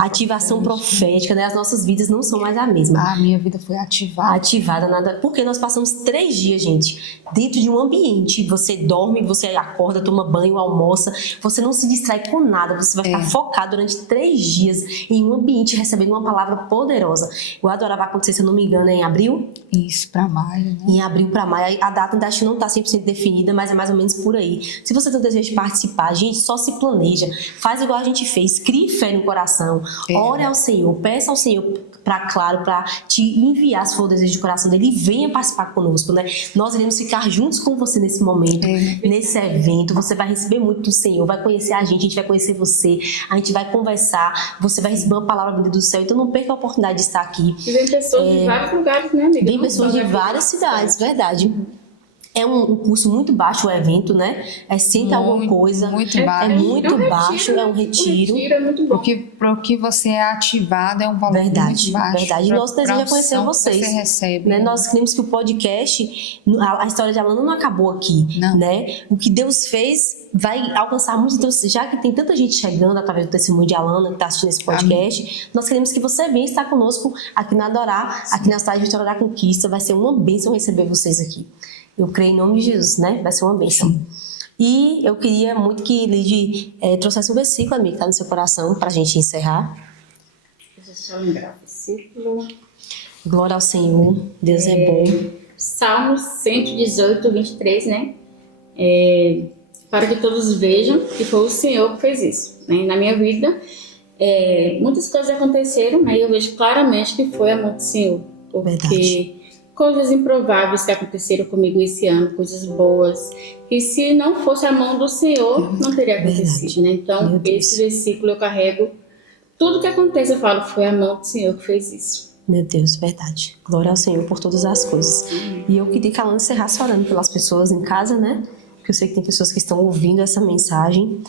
Ativação profética, né? As nossas vidas não são mais a mesma. A minha vida foi ativada. Porque nós passamos 3 dias, gente, dentro de um ambiente. Você dorme, você acorda, toma banho, almoça. Você não se distrai com nada. Você vai ficar focado durante 3 dias em um ambiente, recebendo uma palavra poderosa. O Adorar vai acontecer, se eu não me engano, em abril. Isso, para maio, né? Em abril para maio. A data ainda acho que não está 100% definida, mas é mais ou menos por aí. Se você tem o desejo de participar, gente, só se planeja. Faz igual a gente fez. Crie fé no coração. Ore ao Senhor. Peça ao Senhor para te enviar, se for o desejo do coração dele, e venha participar conosco, né? Nós iremos ficar juntos com você nesse momento, nesse evento. Você vai receber muito do Senhor, vai conhecer a gente vai conhecer você, a gente vai conversar, você vai receber uma palavra do céu. Então não perca a oportunidade de estar aqui. E vem pessoas de vários lugares, né, amiga? Vem pessoas de várias cidades, verdade. É um curso muito baixo o evento, né? É cento alguma coisa. Muito baixo. É muito baixo, é um retiro. É muito bom. Para o que você é ativado é um valor muito baixo. Verdade. E nosso desejo é conhecer vocês. Você recebe. Né? Nós queremos que o podcast, a história de Alana não acabou aqui. Né? O que Deus fez vai alcançar muitos. Então, já que tem tanta gente chegando através do testemunho de Alana que está assistindo esse podcast, nós queremos que você venha estar conosco aqui na Adorar, aqui na cidade de Vitória da Conquista. Vai ser uma bênção receber vocês aqui. Eu creio em nome de Jesus, né? Vai ser uma bênção. E eu queria muito que Lidy trouxesse um versículo, amiga, que está no seu coração, para a gente encerrar. Deixa eu só lembrar o versículo. Glória ao Senhor, Deus é bom. Salmos 118, 23, né? para que todos vejam que foi o Senhor que fez isso. Né? Na minha vida, muitas coisas aconteceram, mas eu vejo claramente que foi a mão do Senhor. Porque Verdade. coisas improváveis que aconteceram comigo esse ano, coisas boas, que se não fosse a mão do Senhor, não teria acontecido. Né? Então, esse versículo eu carrego. Tudo que acontece, eu falo, foi a mão do Senhor que fez isso. Meu Deus, verdade. Glória ao Senhor por todas as coisas. E eu queria que a Alana encerrasse orando pelas pessoas em casa, né? Porque eu sei que tem pessoas que estão ouvindo essa mensagem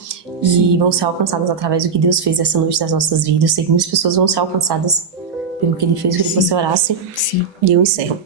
e vão ser alcançadas através do que Deus fez essa noite nas nossas vidas. Eu sei que muitas pessoas vão ser alcançadas pelo que Ele fez. Eu queria que você orasse. Sim. E eu encerro.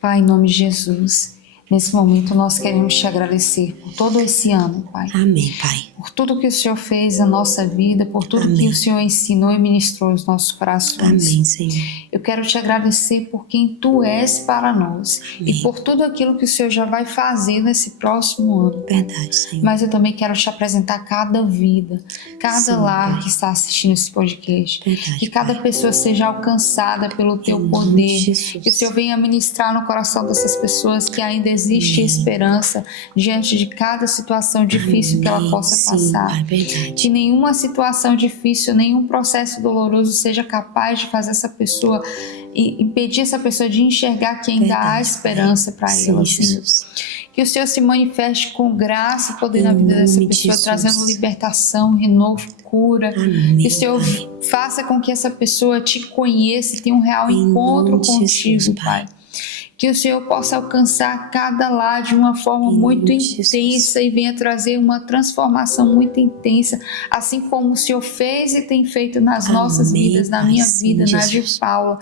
Pai, em nome de Jesus, nesse momento nós queremos te agradecer por todo esse ano, Pai. Amém, Pai. Por tudo que o Senhor fez na nossa vida, por tudo que o Senhor ensinou e ministrou aos nossos corações. Amém, Senhor. Eu quero te agradecer por quem Tu és para nós e por tudo aquilo que o Senhor já vai fazer nesse próximo ano. Verdade, Senhor. Mas eu também quero te apresentar cada vida, cada lar que está assistindo esse podcast. Verdade, que cada pessoa seja alcançada pelo Teu poder. Que o Senhor venha ministrar no coração dessas pessoas que ainda existe esperança diante de cada situação difícil que ela possa passar. Pai, verdade. Que nenhuma situação difícil, nenhum processo doloroso seja capaz de fazer essa pessoa e impedir essa pessoa de enxergar que ainda há esperança para ela, Senhor. Que o Senhor se manifeste com graça e poder na vida dessa pessoa, trazendo libertação, renovo, cura. Amém, que o Senhor faça com que essa pessoa te conheça e tenha um real encontro contigo, Pai. Que o Senhor possa alcançar cada lar de uma forma muito intensa e venha trazer uma transformação muito intensa, assim como o Senhor fez e tem feito nas nossas vidas, na minha vida, na de Paula.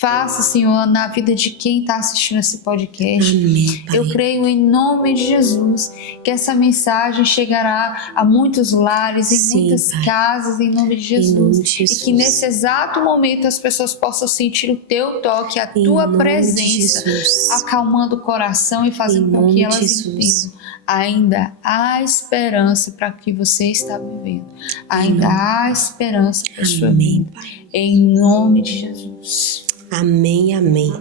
Faça, Senhor, na vida de quem está assistindo esse podcast. Amém, Pai. Eu creio em nome de Jesus que essa mensagem chegará a muitos lares, em muitas casas, em nome de Jesus. E que nesse exato momento as pessoas possam sentir o Teu toque, a Tua presença, acalmando o coração e fazendo com que elas entendam. Ainda há esperança para o que você está vivendo. Ainda há esperança para a sua vida. Em nome de Jesus. Amém, amém.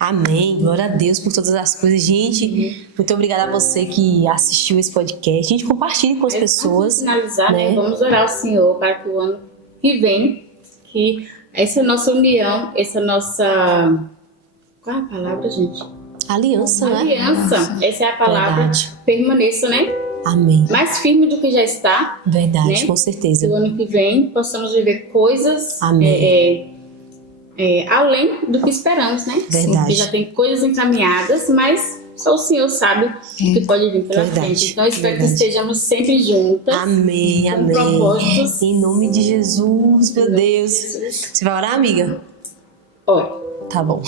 Amém. Glória a Deus por todas as coisas. Gente, muito obrigada a você que assistiu esse podcast. Gente, compartilhe com as pessoas. Para finalizar, né? Vamos orar ao Senhor para que o ano que vem, que essa nossa união, essa nossa... Qual é a palavra, gente? Aliança, né? Aliança. Essa é a palavra. Permaneça, né? Amém. Mais firme do que já está. Verdade, né? com certeza. Que o ano que vem possamos viver coisas além do que esperamos, né? Verdade. Porque já tem coisas encaminhadas, mas só o Senhor sabe o que pode vir pela frente. Então eu espero que estejamos sempre juntas. Amém, com amém. propósitos. Em nome de Jesus, meu Deus. Você vai orar, amiga? Ora. Tá bom.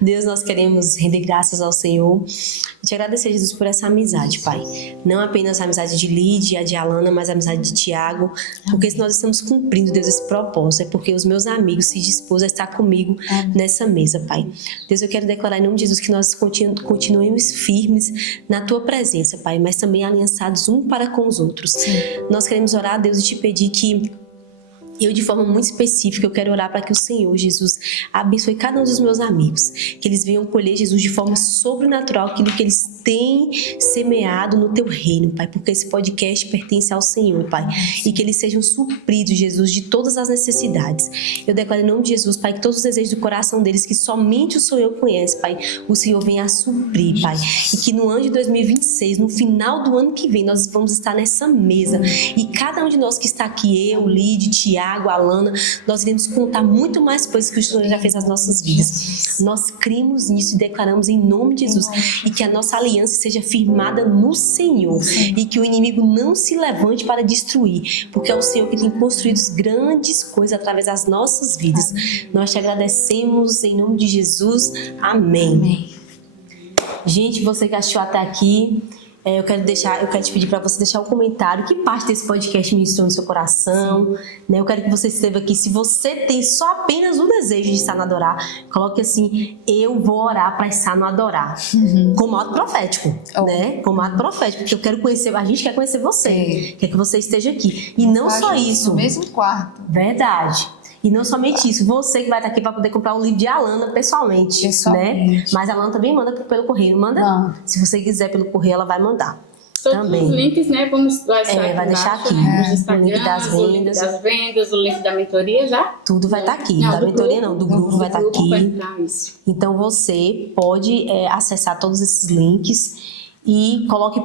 Deus, nós queremos render graças ao Senhor e te agradecer, Jesus, por essa amizade, Pai. Não apenas a amizade de Lídia, de Alana, mas a amizade de Tiago. Porque se nós estamos cumprindo, Deus, esse propósito, é porque os meus amigos se dispôs a estar comigo nessa mesa, Pai. Deus, eu quero declarar em nome de Jesus que nós continuemos firmes na Tua presença, Pai, mas também aliançados um para com os outros. Nós queremos orar, Deus, e te pedir que eu, de forma muito específica, eu quero orar para que o Senhor, Jesus, abençoe cada um dos meus amigos. Que eles venham colher, Jesus, de forma sobrenatural aquilo que eles têm semeado no Teu reino, Pai. Porque esse podcast pertence ao Senhor, Pai. E que eles sejam supridos, Jesus, de todas as necessidades. Eu declaro em nome de Jesus, Pai, que todos os desejos do coração deles, que somente o Senhor conhece, Pai, o Senhor venha a suprir, Pai. E que no ano de 2026, no final do ano que vem, nós vamos estar nessa mesa. E cada um de nós que está aqui, eu, Lídia, Tiago, Alana, nós iremos contar muito mais coisas que o Senhor já fez nas nossas vidas. Nós cremos nisso e declaramos em nome de Jesus. E que a nossa aliança seja firmada no Senhor. E que o inimigo não se levante para destruir. Porque é o Senhor que tem construído grandes coisas através das nossas vidas. Nós te agradecemos em nome de Jesus. Amém. Gente, você que assistiu até aqui, eu quero te pedir para você deixar um comentário que parte desse podcast ministrou no seu coração, né? Eu quero que você escreva aqui, se você tem só apenas o desejo de estar no adorar, coloque assim, eu vou orar para estar no adorar, como ato profético, né? Como ato profético, porque eu quero conhecer, a gente quer conhecer você, quer que você esteja aqui, e não só isso, no mesmo quarto, verdade. E não somente isso, você que vai estar aqui para poder comprar um livro de Alana pessoalmente, né? Mas a Alana também manda pelo correio, não manda? Não. Se você quiser pelo correio, ela vai mandar. Todos Também. os links, né? Vai deixar aqui, né? Os o Instagrams, link das o link vendas. das vendas, o link da mentoria já. Tudo vai estar aqui. Não, Da do mentoria grupo. não, do grupo vai estar grupo vai aqui. estar isso. Então você pode acessar todos esses links e coloque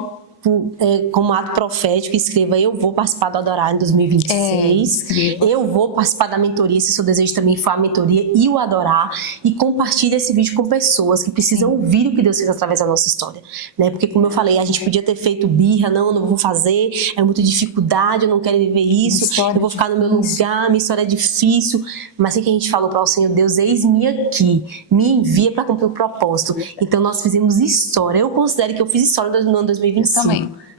como ato profético, escreva: eu vou participar do Adorar em 2026, eu vou participar da mentoria, se o seu desejo também for a mentoria e o Adorar, e compartilhe esse vídeo com pessoas que precisam ouvir o que Deus fez através da nossa história, né? Porque, como eu falei, a gente podia ter feito birra: não vou fazer, é muita dificuldade, eu não quero viver isso, eu vou ficar no meu lugar, minha história é difícil. Mas o que a gente falou para o Senhor? Deus, eis-me aqui, me envia para cumprir o propósito. Então nós fizemos história. Eu considero que eu fiz história no ano 2025.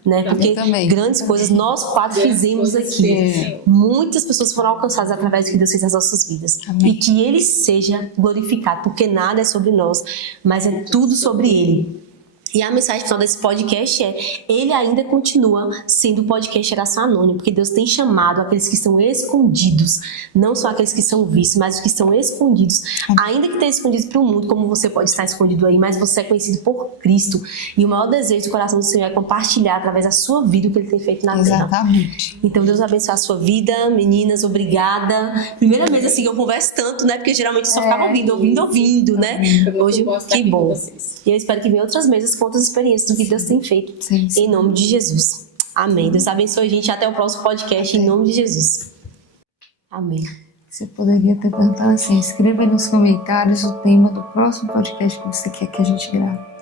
Né? Porque grandes coisas nós 4 fizemos aqui. Muitas pessoas foram alcançadas através do que Deus fez nas nossas vidas. Amém. E que Ele seja glorificado, porque nada é sobre nós, mas é tudo sobre Ele. E a mensagem final desse podcast ele ainda continua sendo o podcast Geração Anônima, porque Deus tem chamado aqueles que estão escondidos, não só aqueles que são vistos, mas os que estão escondidos, ainda que estejam escondidos para o mundo, como você pode estar escondido aí, mas você é conhecido por Cristo, e o maior desejo do coração do Senhor é compartilhar através da sua vida o que Ele tem feito na terra. Exatamente. Então Deus abençoe a sua vida, meninas, obrigada. Primeira vez assim que eu converso tanto, né? Porque geralmente eu só ficava ouvindo, né? Hoje, que bom. E eu espero que venham outras mesas com outras experiências do que Deus tem feito. Sim. Em nome de Jesus. Amém. Deus abençoe a gente. Até o próximo podcast. Em nome de Jesus. Amém. Você poderia ter perguntado assim: escreva aí nos comentários o tema do próximo podcast que você quer que a gente grave.